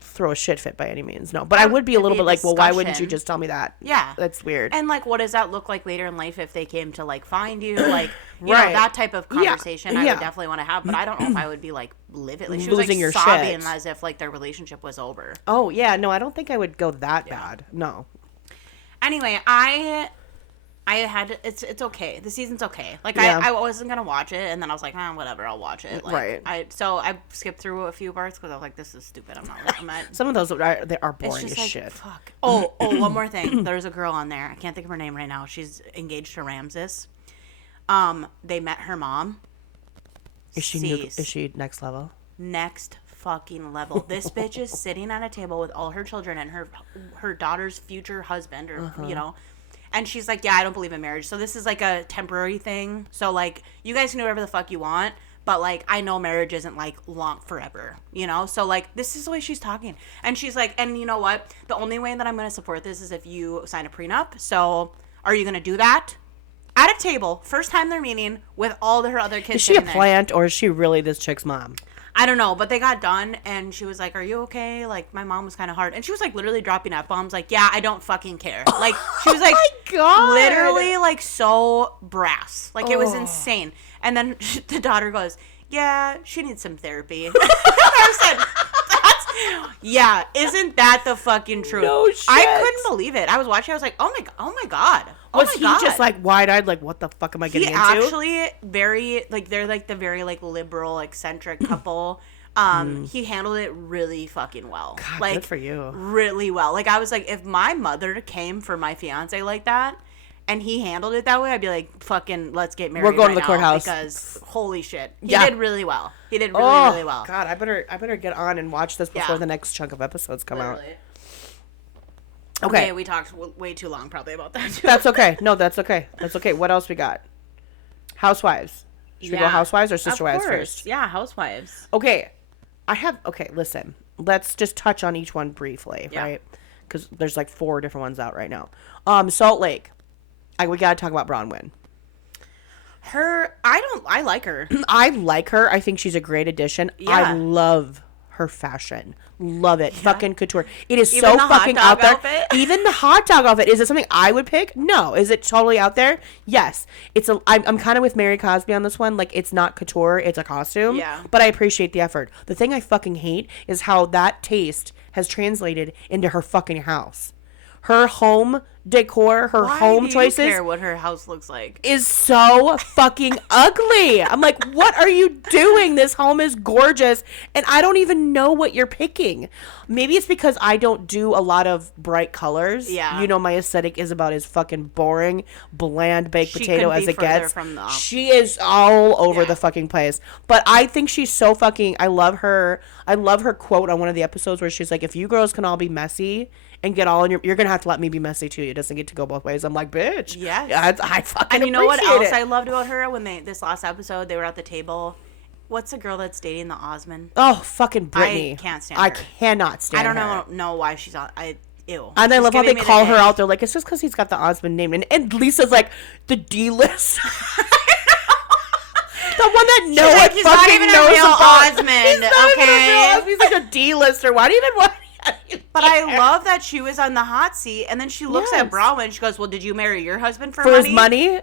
throw a shit fit by any means. No, but I would be a little bit like, well, why wouldn't you just tell me that? Yeah, that's weird. And like, what does that look like later in life if they came to like find you? Like, you know, that type of conversation I would definitely want to have. But I don't know if I would be like livid. Like, she was losing like sobbing shit. As if like their relationship was over. Oh yeah, no, I don't think I would go that bad. No. Anyway, I had it's okay. The season's okay. Like I wasn't gonna watch it, and then I was like, whatever, I'll watch it. Like, right. So I skipped through a few parts because I was like, this is stupid. I'm not. Some of those are boring as like, shit. Fuck. Oh, one more thing. There's a girl on there. I can't think of her name right now. She's engaged to Ramses. They met her mom. Is she next level? Next fucking level. This bitch is sitting at a table with all her children and her daughter's future husband, or you know. And she's like, yeah, I don't believe in marriage. So this is like a temporary thing. So like, you guys can do whatever the fuck you want. But like, I know marriage isn't like long forever, you know? So like, this is the way she's talking. And she's like, and you know what? The only way that I'm going to support this is if you sign a prenup. So are you going to do that? at a table, first time they're meeting with all her other kids. Is she a there. plant or is she really this chick's mom? I don't know, but they got done, and she was like, "Are you okay?" Like, my mom was kind of hard, and she was like literally dropping F-bombs. Like, yeah, I don't fucking care. Like, she was like, oh my God. literally like so brass. Like, it was insane. And then the daughter goes, "Yeah, she needs some therapy." I said, yeah, isn't that the fucking truth? No shit. I couldn't believe it. I was watching. I was like, oh my god. Was he just like wide-eyed, like, what the fuck am I getting into? Actually very, like, they're like the very like liberal, eccentric couple. He handled it really fucking well. God, like, good for you. Really well. Like, I was like, if my mother came for my fiance like that, and he handled it that way, I'd be like, fucking, let's get married. We're going right to the now, courthouse. because holy shit, he Yeah. did really well. He did really well. God, I better get on and watch this before the next chunk of episodes come out. Okay, we talked way too long probably about that too. That's okay. No, that's okay. That's okay. What else we got? Housewives. Should we go Housewives or Sister Wives first? Yeah, Housewives. Okay, listen. Let's just touch on each one briefly, right? Because there's like 4 different ones out right now. Salt Lake. We gotta talk about Bronwyn. I like her. I like her. I think she's a great addition. Yeah. I love her fashion. Love it. Fucking couture. It is Even so the fucking hot out there. dog outfit? Even the hot dog outfit. Is it something I would pick? No. Is it totally out there? Yes. I'm kind of with Mary Cosby on this one. Like, it's not couture. It's a costume. Yeah. But I appreciate the effort. The thing I fucking hate is how that taste has translated into her fucking house. Her home decor, her home choices. Why do you care what her house looks like? Is so fucking ugly. I'm like, what are you doing? This home is gorgeous, and I don't even know what you're picking. Maybe it's because I don't do a lot of bright colors. Yeah. You know, my aesthetic is about as fucking boring, bland baked potato as it gets. She is all over the fucking place. But I think she's so fucking, I love her quote on one of the episodes where she's like, if you girls can all be messy and get all in you're gonna have to let me be messy too. It doesn't get to go both ways. I'm like, bitch. Yes. I fucking And you know what else it. I loved about her when this last episode, they were at the table. What's the girl that's dating the Osmond? Oh, fucking Brittany. I can't stand her. I cannot stand her. I don't know why she's on. Ew. And I love how they giving me call the her ick. out. They're like, it's just because he's got the Osmond name. And Lisa's like, the D-list. The one that no one he's fucking not even knows a real about. Osmond, He's not even a okay? real Osmond. He's like a D-lister. Why do you even want? But I love that she was on the hot seat, and then she looks at Bronwyn and she goes, "Well, did you marry your husband for money?" his money?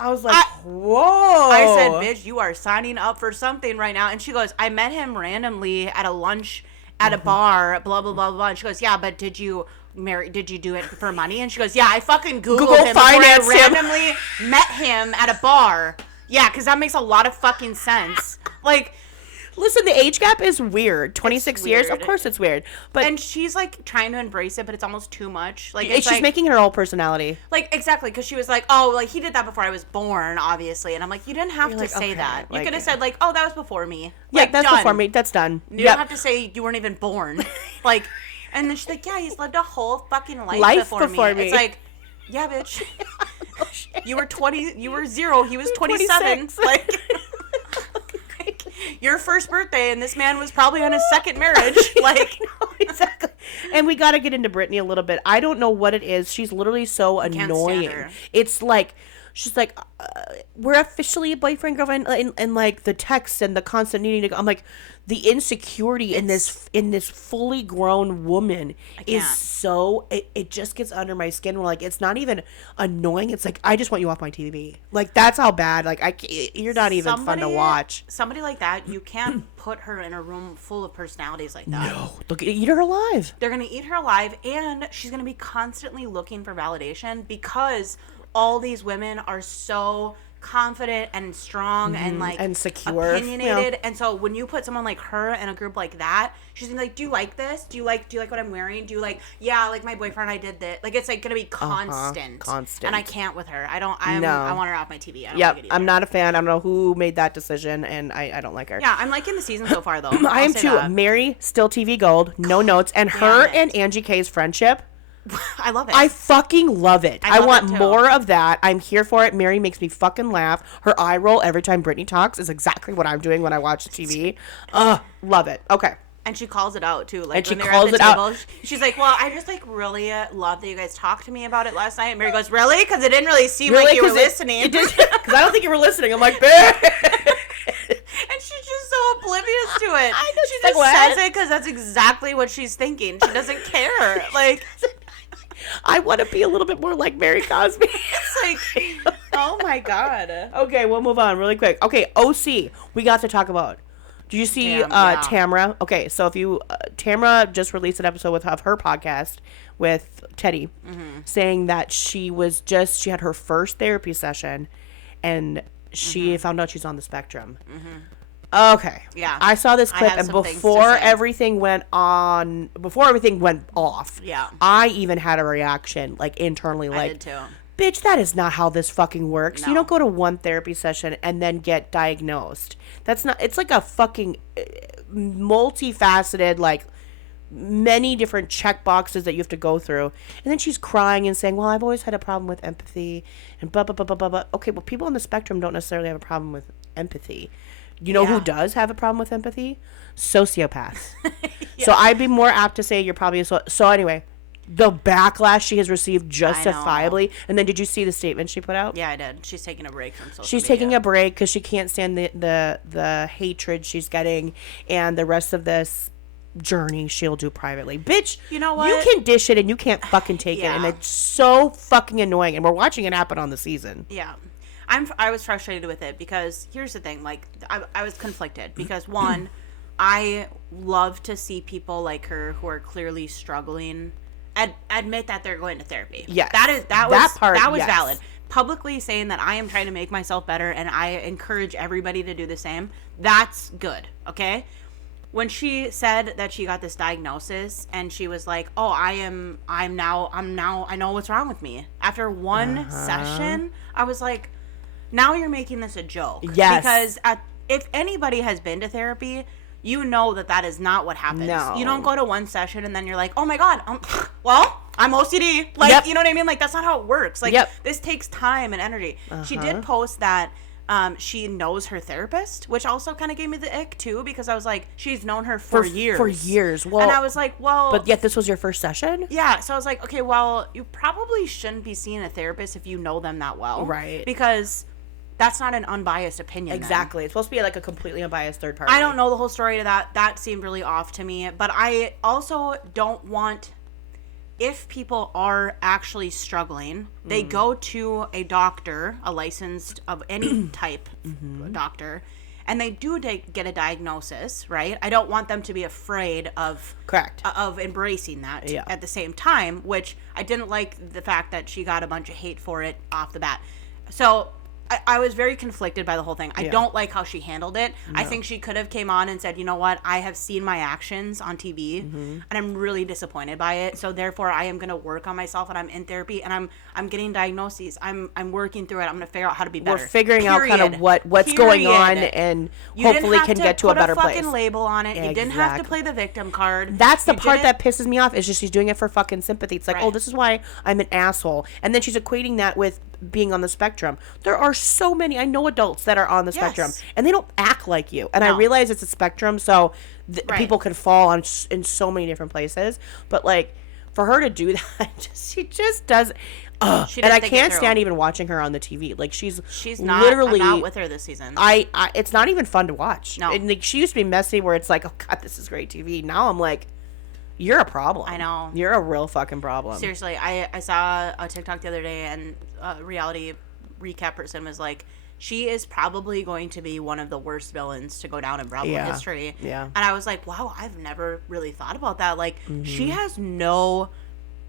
I was like, whoa. I said, "Bitch, you are signing up for something right now." And she goes, "I met him randomly at a lunch at a bar, blah blah blah blah." And she goes, "Yeah, but did you do it for money?" And she goes, "Yeah, I fucking Googled him before I randomly met him at a bar." Yeah, because that makes a lot of fucking sense. Like, listen, the age gap is weird. 26 years, of course it's weird. But and she's like trying to embrace it, but it's almost too much. Like, she's like, making her whole personality. Like, exactly, because she was like, "Oh, like he did that before I was born, obviously." And I'm like, you didn't have to say that. You like, could have said like, "Oh, that was before me." Yeah, Like, that's done. before me. That's done. You don't have to say you weren't even born. Like, and then she's like, "Yeah, he's lived a whole fucking life before me." It's like, yeah, bitch. You were 20. You were 0. He was 27. Like, your first birthday, and this man was probably on his second marriage. Like, exactly. And we got to get into Brittany a little bit. I don't know what it is. She's literally so annoying. It's like, she's like, we're officially a boyfriend, girlfriend, and like the texts and the constant needing to go. I'm like, the insecurity in this fully grown woman is so, it just gets under my skin. We're like, it's not even annoying. It's like, I just want you off my TV. Like, that's how bad. Like, you're not even fun to watch. Somebody like that, you can't put her in a room full of personalities like that. No, they'll eat her alive. They're gonna eat her alive, and she's gonna be constantly looking for validation because all these women are so confident and strong and like and secure, opinionated, and so when you put someone like her in a group like that, she's gonna be like, "Do you like this? Do you like what I'm wearing? Do you like? Yeah, like my boyfriend, I did this." Like, it's like gonna be constant, and I can't with her. I want her off my TV. I don't like it either. I'm not a fan. I don't know who made that decision, and I don't like her. Yeah, I'm liking the season so far though. I am too. That. Mary, still TV gold, no notes, and her and Angie K's friendship. I love it. I fucking love it. I want it more of that. I'm here for it. Mary makes me fucking laugh. Her eye roll every time Brittany talks is exactly what I'm doing when I watch TV. Love it. Okay. And she calls it out, too. Like, And she when they're calls at the it table, out. she's like, well, I just, like, really love that you guys talked to me about it last night. And Mary goes, really? Because it didn't really seem like you were listening. Because I don't think you were listening. I'm like, babe. And she's just so oblivious to it. I know. She just says it because that's exactly what she's thinking. She doesn't care. Like, I want to be a little bit more like Mary Cosby. it's like, oh my God. Okay, we'll move on really quick. Okay, OC. We got to talk about. Did you see Tamara? Okay, so if you Tamara just released an episode of her podcast with Teddy, saying that she had her first therapy session, and she found out she's on the spectrum. Okay. Yeah. I saw this clip, and before everything went off, yeah, I even had a reaction, like internally, like, I did too. Bitch, that is not how this fucking works. No. You don't go to one therapy session and then get diagnosed. That's not, it's like a fucking multifaceted, like, many different check boxes that you have to go through. And then she's crying and saying, well, I've always had a problem with empathy and blah, blah, blah, blah, blah, blah. Okay, well, people on the spectrum don't necessarily have a problem with empathy. You know who does have a problem with empathy? Sociopaths. So I'd be more apt to say you're probably a so anyway, the backlash she has received justifiably. And then did you see the statement she put out? Yeah, I did. She's taking a break from social She's media. taking a break because she can't stand the hatred she's getting, and the rest of this journey she'll do privately. Bitch, you know what? You can dish it and you can't fucking take it, and it's so fucking annoying. And we're watching it happen on the season. Yeah. I was frustrated with it because here's the thing, like, I was conflicted because, one, I love to see people like her who are clearly struggling admit that they're going to therapy. Yes. That was valid. Publicly saying that I am trying to make myself better and I encourage everybody to do the same. That's good. Okay. When she said that she got this diagnosis and she was like, oh, I know what's wrong with me. After one session, I was like, now you're making this a joke. Yes. Because if anybody has been to therapy, you know that is not what happens. No. You don't go to one session and then you're like, oh my God, well, I'm OCD. Like, you know what I mean? Like, that's not how it works. Like, this takes time and energy. She did post that she knows her therapist, which also kind of gave me the ick too, because I was like, she's known her for years. For years. Well, and I was like, well. But yet this was your first session? Yeah. So I was like, okay, well, you probably shouldn't be seeing a therapist if you know them that well. Right. Because that's not an unbiased opinion. Exactly. Then. It's supposed to be like a completely unbiased third party. I don't know the whole story to that. That seemed really off to me. But I also don't want, if people are actually struggling, they go to a doctor, a licensed of any type doctor, and they do get a diagnosis, right? I don't want them to be afraid of of embracing that at the same time, which I didn't like the fact that she got a bunch of hate for it off the bat. So I was very conflicted by the whole thing. I don't like how she handled it. No. I think she could have came on and said, you know what, I have seen my actions on TV and I'm really disappointed by it. So therefore I am going to work on myself, and I'm in therapy and I'm getting diagnoses. I'm working through it. I'm going to figure out how to be better. We're figuring out kind of what's going on, and hopefully can get to a better place. You didn't have to put a fucking label on it. You didn't have to play the victim card. That's the part that pisses me off, is just she's doing it for fucking sympathy. It's like, oh, this is why I'm an asshole. And then she's equating that with being on the spectrum. There are so many, I know adults that are on the spectrum, and they don't act like you. And I realize it's a spectrum, so people can fall in so many different places. But like, for her to do that, she just does. And I can't stand even watching her on the TV. Like, she's not literally. I'm not with her this season. It's not even fun to watch. No, and like, she used to be messy, where it's like, oh God, this is great TV. Now I'm like, you're a problem. I know. You're a real fucking problem. Seriously, I saw a TikTok the other day, and a reality recap person was like, she is probably going to be one of the worst villains to go down in Bravo history. Yeah. And I was like, wow, I've never really thought about that. Like, she has no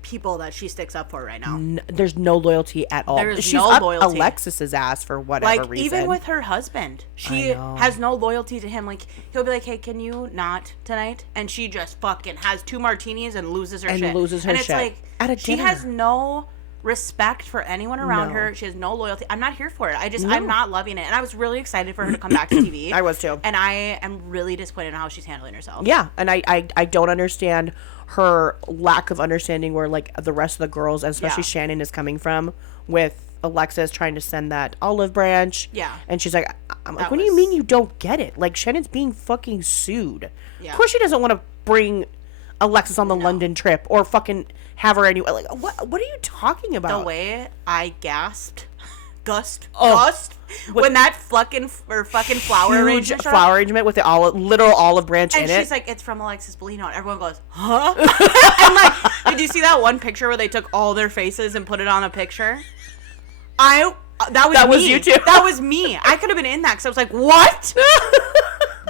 people that she sticks up for right now. There's no loyalty at all. There's She's no up loyalty. Alexis's ass for whatever reason. Even with her husband, she has no loyalty to him. Like, he'll be like, hey, can you not tonight? And she just fucking has 2 martinis and loses her shit. And it's like, at a dinner. She has no respect for anyone around her. She has no loyalty. I'm not here for it. I'm not loving it. And I was really excited for her to come back to TV. I was too. And I am really disappointed in how she's handling herself. Yeah. And I don't understand her lack of understanding where, like, the rest of the girls, and especially Shannon, is coming from with Alexis trying to send that olive branch. Yeah. And she's like, I'm like, what do you mean you don't get it? Like, Shannon's being fucking sued. Yeah. Of course she doesn't want to bring Alexis on the London trip or fucking have her anywhere. Like, what are you talking about? The way I gasped, gust, when that fucking flower arrangement showed up. Flower arrangement with the literal olive branch in it. And she's like, it's from Alexis Bellino. And everyone goes, huh? And like, did you see that one picture where they took all their faces and put it on a picture? That was me. You too. That was me. I could have been in that because I was like, what?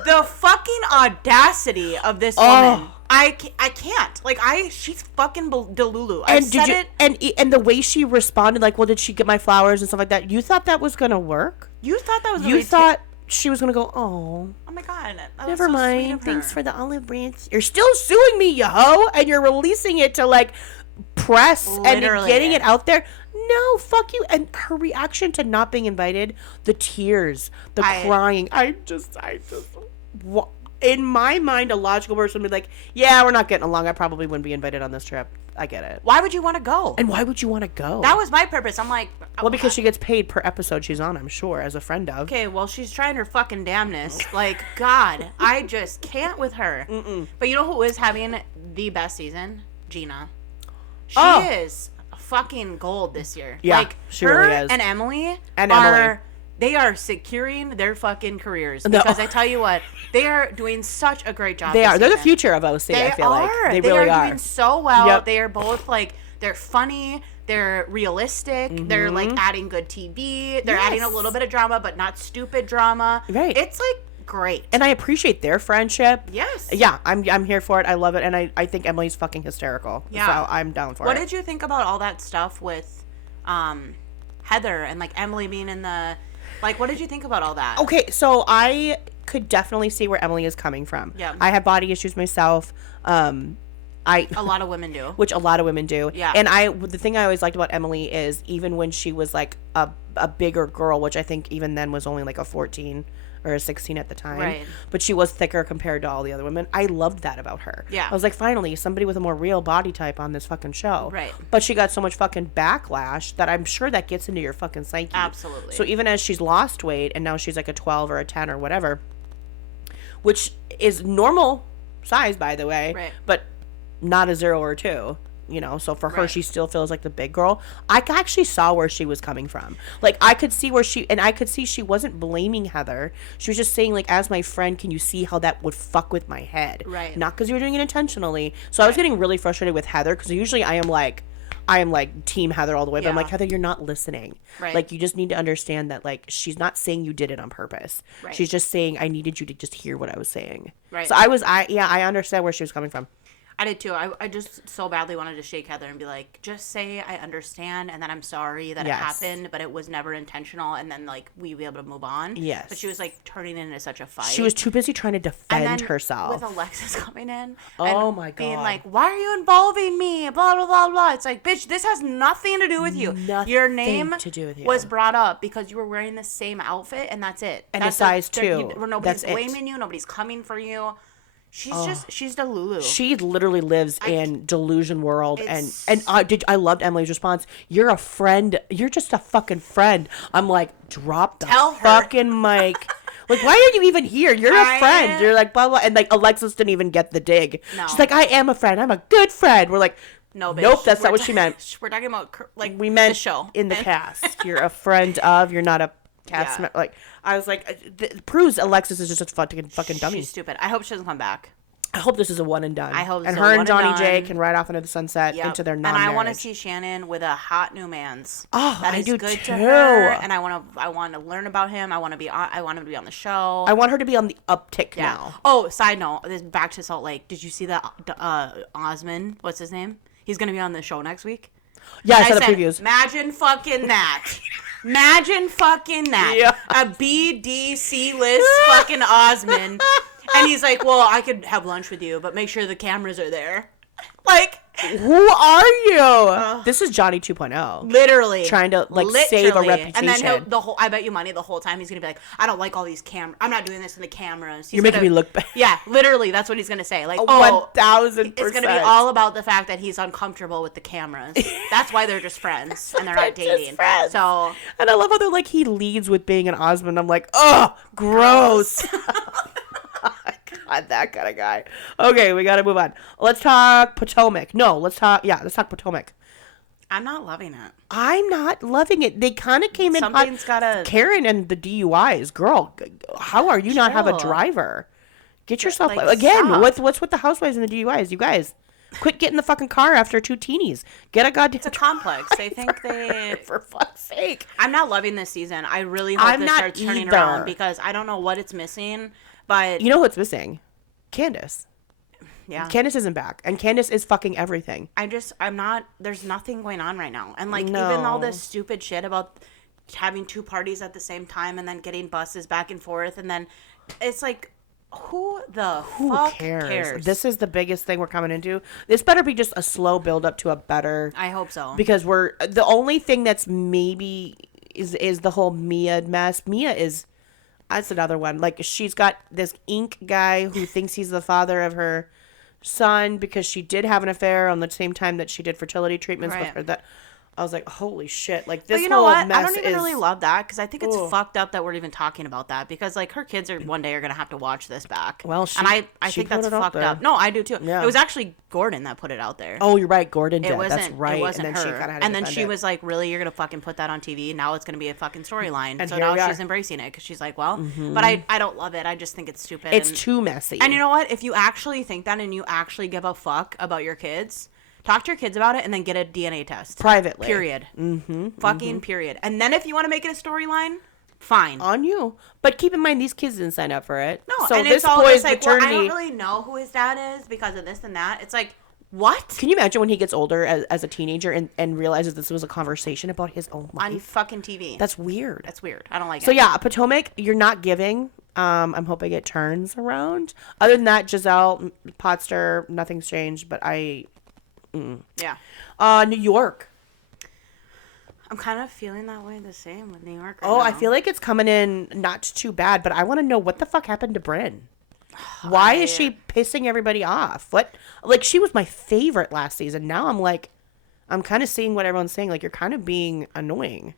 The fucking audacity of this woman. I can't. Like, she's fucking Delulu. And the way she responded, like, well, did she get my flowers and stuff like that? You thought that was gonna work? You thought that was You thought she was gonna go, oh my god. Never mind. Thanks for the olive branch. You're still suing me, you hoe, and you're releasing it to, like, press and getting it out there. No, fuck you. And her reaction to not being invited, the tears, the crying. In my mind, a logical person would be like, yeah, we're not getting along. I probably wouldn't be invited on this trip. I get it. Why would you want to go? And why would you want to go? That was my purpose. I'm like... Well, because she gets paid per episode she's on, I'm sure, as a friend of. Okay, well, she's trying her fucking damnness. Like, God, I just can't with her. But you know who is having the best season? Gina. She is fucking gold this year. Yeah, like, she her really is. and Emily Emily. They are securing their fucking careers. Because I tell you what, they are doing such a great job. They are. They're the season. future of OC, I feel like. They really are. They are doing so well. Yep. They are both, like, they're funny. They're realistic. They're, like, adding good TV. They're adding a little bit of drama, but not stupid drama. Right. It's, like, great. And I appreciate their friendship. Yes. Yeah, I'm here for it. I love it. And I think Emily's fucking hysterical. Yeah. So I'm down for it. What did you think about all that stuff with Heather and, like, Emily being in the... Like, what did you think about all that? Okay, so I could definitely see where Emily is coming from. Yeah. I have body issues myself. A lot of women do. Which a lot of women do. Yeah. And the thing I always liked about Emily is even when she was like a bigger girl, which I think even then was only like a 14 or a 16 at the time. Right. But she was thicker compared to all the other women. I loved that about her. Yeah. I was like, finally, somebody with a more real body type on this fucking show. Right. But she got so much fucking backlash that I'm sure that gets into your fucking psyche. Absolutely. So even as she's lost weight and now she's like a 12 or a 10 or whatever, which is normal size, by the way. Right. But not a 0 or a 2. You know, so for her, she still feels like the big girl. I actually saw where she was coming from. Like, I could see she wasn't blaming Heather. She was just saying, like, as my friend, can you see how that would fuck with my head? Right. Not because you were doing it intentionally. So I was getting really frustrated with Heather because usually I am like team Heather all the way. But I'm like, Heather, you're not listening. Right. Like, you just need to understand that, like, she's not saying you did it on purpose. Right. She's just saying, I needed you to just hear what I was saying. Right. So I understand where she was coming from. I did too. I just so badly wanted to shake Heather and be like, just say I understand and then I'm sorry that it happened, but it was never intentional, and then like we'd be able to move on. Yes. But she was like turning it into such a fight. She was too busy trying to defend herself. With Alexis coming in. Oh and my God. being like, why are you involving me? Blah, blah, blah, blah. It's like, bitch, this has nothing to do with you. Your name to do with you. was brought up because you were wearing the same outfit, and that's it. And that's a size 2. Nobody's blaming you. Nobody's coming for you. She's the Lulu. She literally lives in delusion world, and I loved Emily's response. You're a friend. You're just a fucking friend. I'm like, drop the fucking mic. Like, why are you even here? You're a friend. You're like, blah, blah. And like, Alexis didn't even get the dig. No. She's like, I am a friend. I'm a good friend. We're like, no, bitch. Nope, that's not what she meant. We're talking about like we meant the show in the cast. You're a friend of. You're not a cast. Yeah. Like, I was like, proves Alexis is just a fucking dummy. She's stupid. I hope she doesn't come back. I hope this is a one and done. I hope and so. her and Johnny J can ride off into the sunset into their non-marriage. And I want to see Shannon with a hot new man's. Oh, that I is do good too. to her. And I want to learn about him. I want him to be on the show. I want her to be on the uptick now. Oh, side note, this back to Salt Lake. Did you see that Osmond? What's his name? He's gonna be on the show next week. Yeah, I saw the previews. Imagine fucking that. Imagine fucking that. Yeah. A BDC list fucking Osmond. And he's like, well, I could have lunch with you, but make sure the cameras are there. Like, Who are you? This is Johnny 2.0. Literally. Trying to, save a reputation. And then I bet you money the whole time he's going to be like, I don't like all these cameras. I'm not doing this in the cameras. You're making me look bad. Yeah, literally. That's what he's going to say. Like, 1,000%. It's going to be all about the fact that he's uncomfortable with the cameras. That's why they're just friends and they're not dating. So. And I love how they're like, he leads with being an Osmond. I'm like, oh, gross. God, that kind of guy. Okay, we got to move on. Let's talk Potomac. No, let's talk Potomac. I'm not loving it. I'm not loving it. They kind of came in hot. Karen and the DUIs. Girl, how are you not have a driver? Get yourself... Again, stop. what's with the housewives and the DUIs? You guys, quit getting the fucking car after 2 teenies. Get a goddamn... It's a complex. They think they... For fuck's sake. I'm not loving this season. I really hope this starts turning around because I don't know what it's missing. But you know what's missing? Candace. Yeah. Candace isn't back. And Candace is fucking everything. I'm not, there's nothing going on right now. And even all this stupid shit about having 2 parties at the same time and then getting buses back and forth. And then it's like, who fuck cares? This is the biggest thing we're coming into. This better be just a slow build up to a better. I hope so. Because the only thing that's maybe is the whole Mia mess. Mia is... That's another one. Like, she's got this ink guy who thinks he's the father of her son because she did have an affair on the same time that she did fertility treatments with her. That I was like, holy shit! Like this. But you know what? I don't even really love that because I think it's fucked up that we're even talking about that because like her kids are one day are gonna have to watch this back. Well, I think that's fucked up. No, I do too. Yeah. It was actually Gordon that put it out there. Oh, you're right. Gordon did. That's right. It wasn't and then her. She had and then she was like, "Really, you're gonna fucking put that on TV? Now it's gonna be a fucking storyline." And so now she's embracing it because she's like, "Well," but I don't love it. I just think it's stupid. It's too messy. And you know what? If you actually think that and you actually give a fuck about your kids. Talk to your kids about it and then get a DNA test. Privately. Period. Fucking period. And then if you want to make it a storyline, fine. On you. But keep in mind, these kids didn't sign up for it. No, so and this it's all boy's this like, paternity... well, I don't really know who his dad is because of this and that. It's like, what? Can you imagine when he gets older as a teenager and realizes this was a conversation about his own life? On fucking TV. That's weird. That's weird. I don't like it. So yeah, Potomac, you're not giving. I'm hoping it turns around. Other than that, Giselle, Potster, nothing's changed, but Yeah. New York. I'm kind of feeling that way the same with New York right now. I feel like it's coming in not too bad, but I want to know what the fuck happened to Brynn. Why is she pissing everybody off? What? Like, she was my favorite last season. Now I'm like, I'm kind of seeing what everyone's saying. Like, you're kind of being annoying.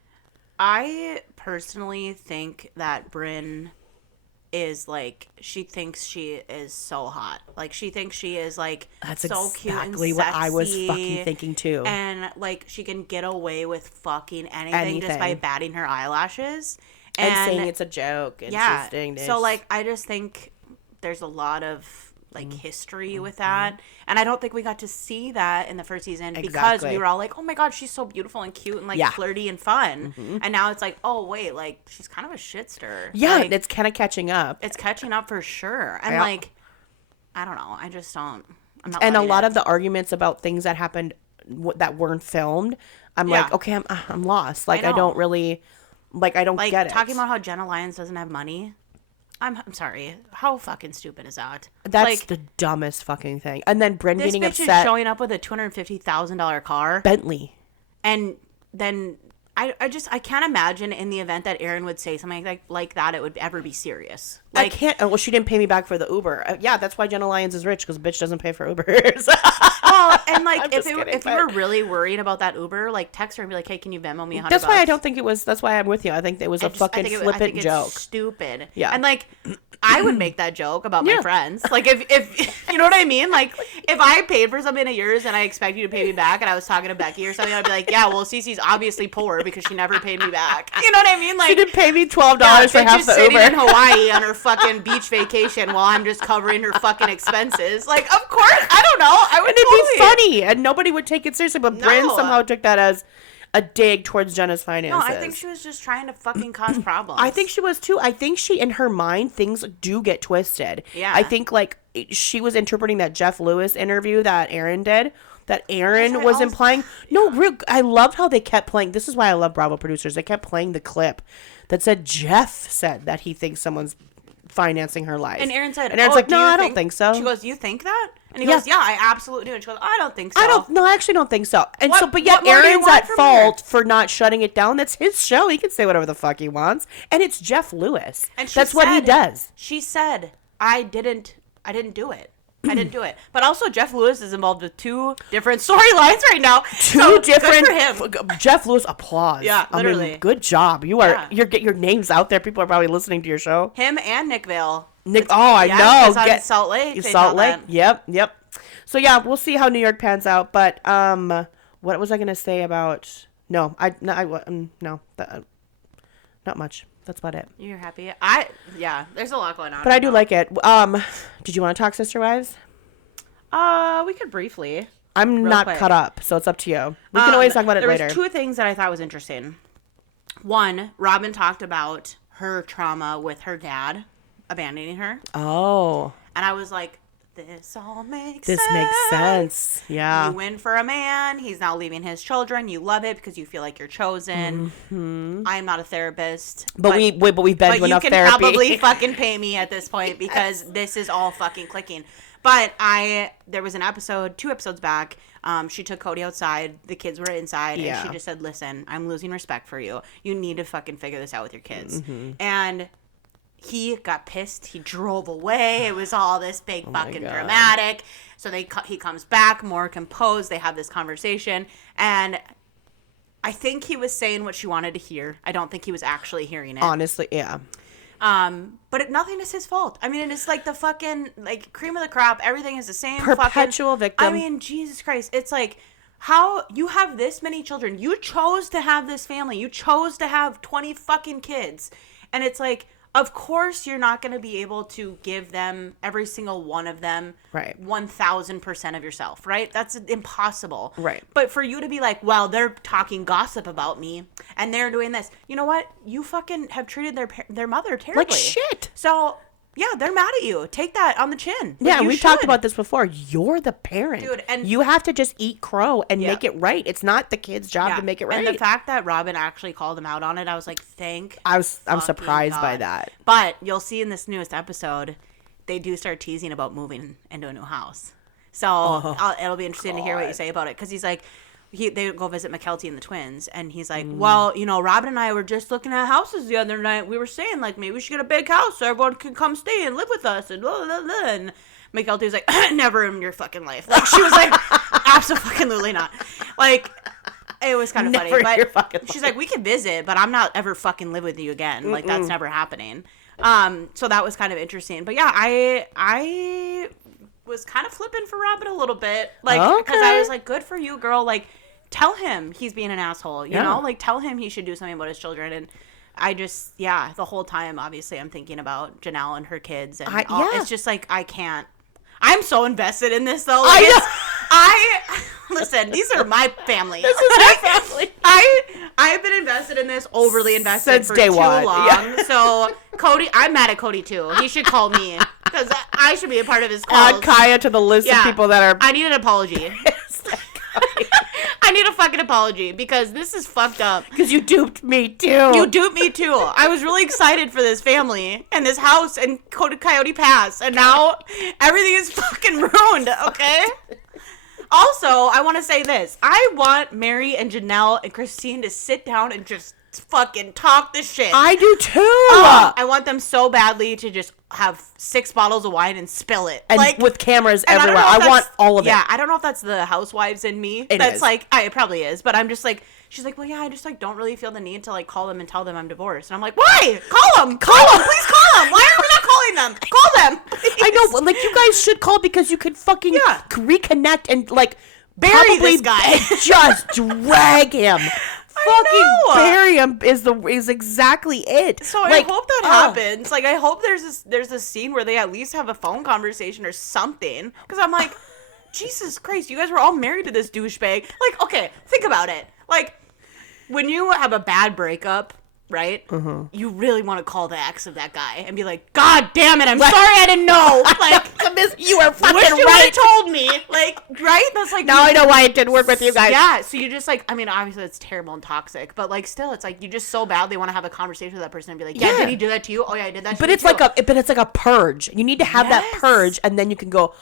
I personally think that Brynn is like, she thinks she is so hot. Like, she thinks she is like that's so cute and exactly what I was fucking thinking too. And like, she can get away with fucking anything. Just by batting her eyelashes and saying it's a joke. And yeah. She's so like, I just think there's a lot of like history with that, and I don't think we got to see that in the first season because we were all like, oh my god, she's so beautiful and cute and like flirty and fun, and now it's like, oh wait, like she's kind of a shitster. Yeah, like, it's kind of catching up. It's catching up for sure. And like, I don't know, I just don't. I'm not. And a lot of the arguments about things that happened that weren't filmed, I'm like, okay, I'm lost. Like I don't really, like I don't get it. Talking about how Jenna Lyons doesn't have money. I'm sorry. How fucking stupid is that? That's like, the dumbest fucking thing. And then Brynn getting upset. This bitch is showing up with a $250,000 car. Bentley. And then I can't imagine in the event that Aaron would say something like that, it would ever be serious. Like, I can't. Well, she didn't pay me back for the Uber. Yeah, that's why Jenna Lyons is rich, because bitch doesn't pay for Ubers. Well, and like if you were really worried about that Uber, like text her and be like, hey, can you Venmo me $100? That's why I don't think it was. That's why I'm with you. I think it was a fucking flippant joke. Stupid. Yeah. And like, I would make that joke about my friends. Like if you know what I mean? Like if I paid for something of yours and I expect you to pay me back, and I was talking to Becky or something, I'd be like, yeah, well, Cece's obviously poor because she never paid me back. You know what I mean? Like, she didn't pay me $12 for half the Uber. Sitting in Hawaii on her fucking beach vacation while I'm just covering her fucking expenses. Like, of course, I don't know. I would. And it'd be funny, and nobody would take it seriously. But Brynn somehow took that as a dig towards Jenna's finances. No, I think she was just trying to fucking cause problems. I think she was too. I think she, in her mind, things do get twisted. Yeah. I think like she was interpreting that Jeff Lewis interview that Aaron did. That Aaron was implying. No, real. I loved how they kept playing. This is why I love Bravo producers. They kept playing the clip that said Jeff said that he thinks someone's financing her life. And Aaron said, and Aaron's like, no, I don't think so. She goes, you think that? And he goes, yeah, I absolutely do. And she goes, I don't think so. I actually don't think so. And What- so, but yet what more do you Aaron's want at from fault for not shutting it down. That's his show. He can say whatever the fuck he wants. And it's Jeff Lewis. And that's what he does. She said, I didn't do it. I didn't do it. But also, Jeff Lewis is involved with 2 different storylines right now. Two different. Good for him. Jeff Lewis, applause. Yeah, literally. I mean, good job. You're getting your names out there. People are probably listening to your show. Him and Nick Vale. I know. It's on Salt Lake. Salt Lake. Yep. So yeah, we'll see how New York pans out. But what was I gonna say about? No, not much. That's about it. You're happy? There's a lot going on. But I do like it. Did you want to talk Sister Wives? We could briefly. I'm not quick. caught up, so it's up to you. We can always talk about it later. There was 2 things that I thought was interesting. One, Robin talked about her trauma with her dad abandoning her. Oh. And I was like, this makes sense. Yeah. You win for a man. He's now leaving his children. You love it because you feel like you're chosen. Mm-hmm. I am not a therapist. But we've been to enough therapy. You can probably fucking pay me at this point because this is all fucking clicking. But there was an episode, 2 episodes back, she took Cody outside, the kids were inside, and she just said, listen, I'm losing respect for you. You need to fucking figure this out with your kids. Mm-hmm. And he got pissed. He drove away. It was all this big fucking dramatic. So he comes back more composed. They have this conversation. And I think he was saying what she wanted to hear. I don't think he was actually hearing it. Honestly, yeah. But nothing is his fault. I mean, it's like the fucking, like, cream of the crop. Everything is the same. Perpetual victim. I mean, Jesus Christ. It's like, how you have this many children. You chose to have this family. You chose to have 20 fucking kids. And it's like, of course you're not going to be able to give them, every single one of them, 1,000% of yourself, right? That's impossible. Right. But for you to be like, well, they're talking gossip about me and they're doing this. You know what? You fucking have treated their mother terribly. Like shit. So, yeah, they're mad at you. Take that on the chin. Yeah, we've talked about this before. You're the parent. Dude, and you have to just eat crow and make it right. It's not the kid's job to make it right. And the fact that Robin actually called him out on it, I was like, I'm surprised by that. But you'll see in this newest episode, they do start teasing about moving into a new house. So it'll be interesting to hear what you say about it. Because he's like, they go visit McKelty and the twins, and he's like, well, Robin and I were just looking at houses the other night. We were saying, like, maybe we should get a big house so everyone can come stay and live with us, and blah, blah, blah. And McKelty was like, never in your fucking life. Like, she was like, absolutely not. Like, it was kind of funny. But she's like, we can visit, but I'm not ever fucking live with you again. Like, that's never happening. So that was kind of interesting. But yeah, I was kind of flipping for Robin a little bit. Like, because I was like, good for you, girl. Like, tell him he's being an asshole, you know? Like, tell him he should do something about his children. And I just, the whole time, obviously, I'm thinking about Janelle and her kids. And it's just like, I can't. I'm so invested in this, though. Like, listen, these are my family. This is my family. I've been invested in this, overly invested since for day too one. long. Yeah. So, Cody, I'm mad at Cody, too. He should call me. Because I should be a part of his calls. Add Kiah to the list of people that are... I need an apology. I need a fucking apology because this is fucked up. Because you duped me, too. You duped me, too. I was really excited for this family and this house and Coyote Pass. And now everything is fucking ruined, okay? Also, I want to say this. I want Mary and Janelle and Christine to sit down and just fucking talk this shit. I do too. I want them so badly to just have 6 bottles of wine and spill it. And like, with cameras everywhere. I want all of it. Yeah, I don't know if that's the Housewives in me. That's like, it probably is. But I'm just like, she's like, well, yeah, I just like don't really feel the need to like call them and tell them I'm divorced. And I'm like, why? Call them. Please call them. Why are we not calling them? Call them. Please. I know. Like, you guys should call because you could fucking reconnect and like bury this guy. Just drag him. Fucking bury him is exactly it. So like, I hope that happens. Like, I hope there's a scene where they at least have a phone conversation or something. Because I'm like, Jesus Christ, you guys were all married to this douchebag. Like, okay, think about it. Like, when you have a bad breakup, right? You really want to call the ex of that guy and be like, God damn it, I'm sorry I didn't know. Like, you were fucking wish you right. Told me. Like, right? That's like, now I know why it didn't work with you guys. Yeah, so you just like, I mean, obviously it's terrible and toxic, but like still, it's like you just so badly want to have a conversation with that person and be like, did he do that to you? Oh yeah, I did that to you. But it's like a purge. You need to have that purge, and then you can go,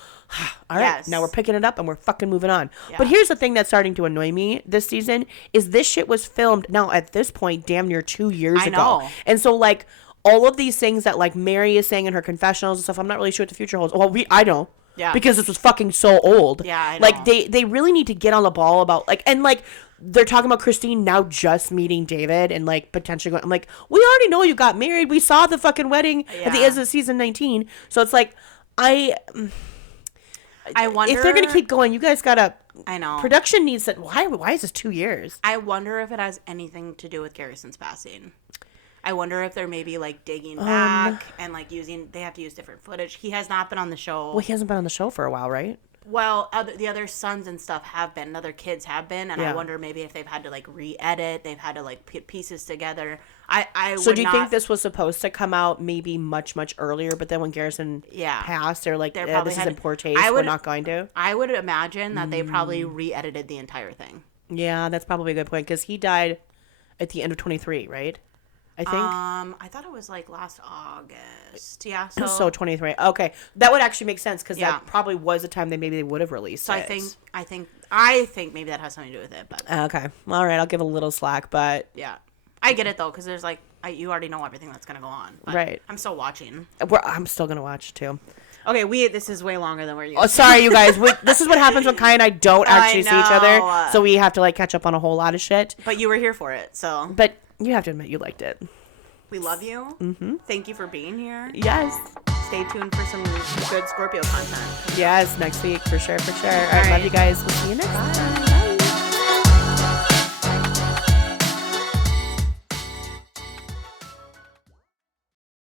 All right, Yes. now we're picking it up and we're fucking moving on. Yeah. But here's the thing that's starting to annoy me this season is this shit was filmed now at this point damn near 2 years I ago. know. And so like all of these things that like Mary is saying in her confessionals and stuff, I'm not really sure what the future holds. Well, I know. Yeah. Because this was fucking so old. Yeah, I know. Like they really need to get on the ball about like, and like they're talking about Christine now just meeting David and like potentially going, I'm like, we already know you got married. We saw the fucking wedding at the end of season 19. So it's like, I wonder if they're gonna keep going. You guys gotta. I know. Production needs that. Why is this 2 years? I wonder if it has anything to do with Garrison's passing. I wonder if they're maybe like digging back and like they have to use different footage. He has not been on the show. Well, he hasn't been on the show for a while, right? Well, the other sons and stuff have been, other kids have been, and I wonder maybe if they've had to like re-edit, they've had to like put pieces together. So do you think this was supposed to come out maybe much earlier, but then when Garrison passed, they're like, this is in poor taste, we're not going to? I would imagine that they probably re-edited the entire thing. Yeah, that's probably a good point, because he died at the end of 23, right? I think. I thought it was like last August. Yeah. So 23. Okay, that would actually make sense because that probably was the time they would have released. So it. I think maybe that has something to do with it. But okay, all right, I'll give a little slack, but yeah, I get it though because there's like you already know everything that's gonna go on. But right. I'm still watching. I'm still gonna watch too. Okay, this is way longer than where you. Oh, sorry, you guys. This is what happens when Kiah and I don't actually see each other, so we have to like catch up on a whole lot of shit. But you were here for it, so. But you have to admit you liked it. We love you. Mm-hmm. Thank you for being here. Yes. Stay tuned for some good Scorpio content. Yes, next week for sure. All right, love you guys. We'll see you next time.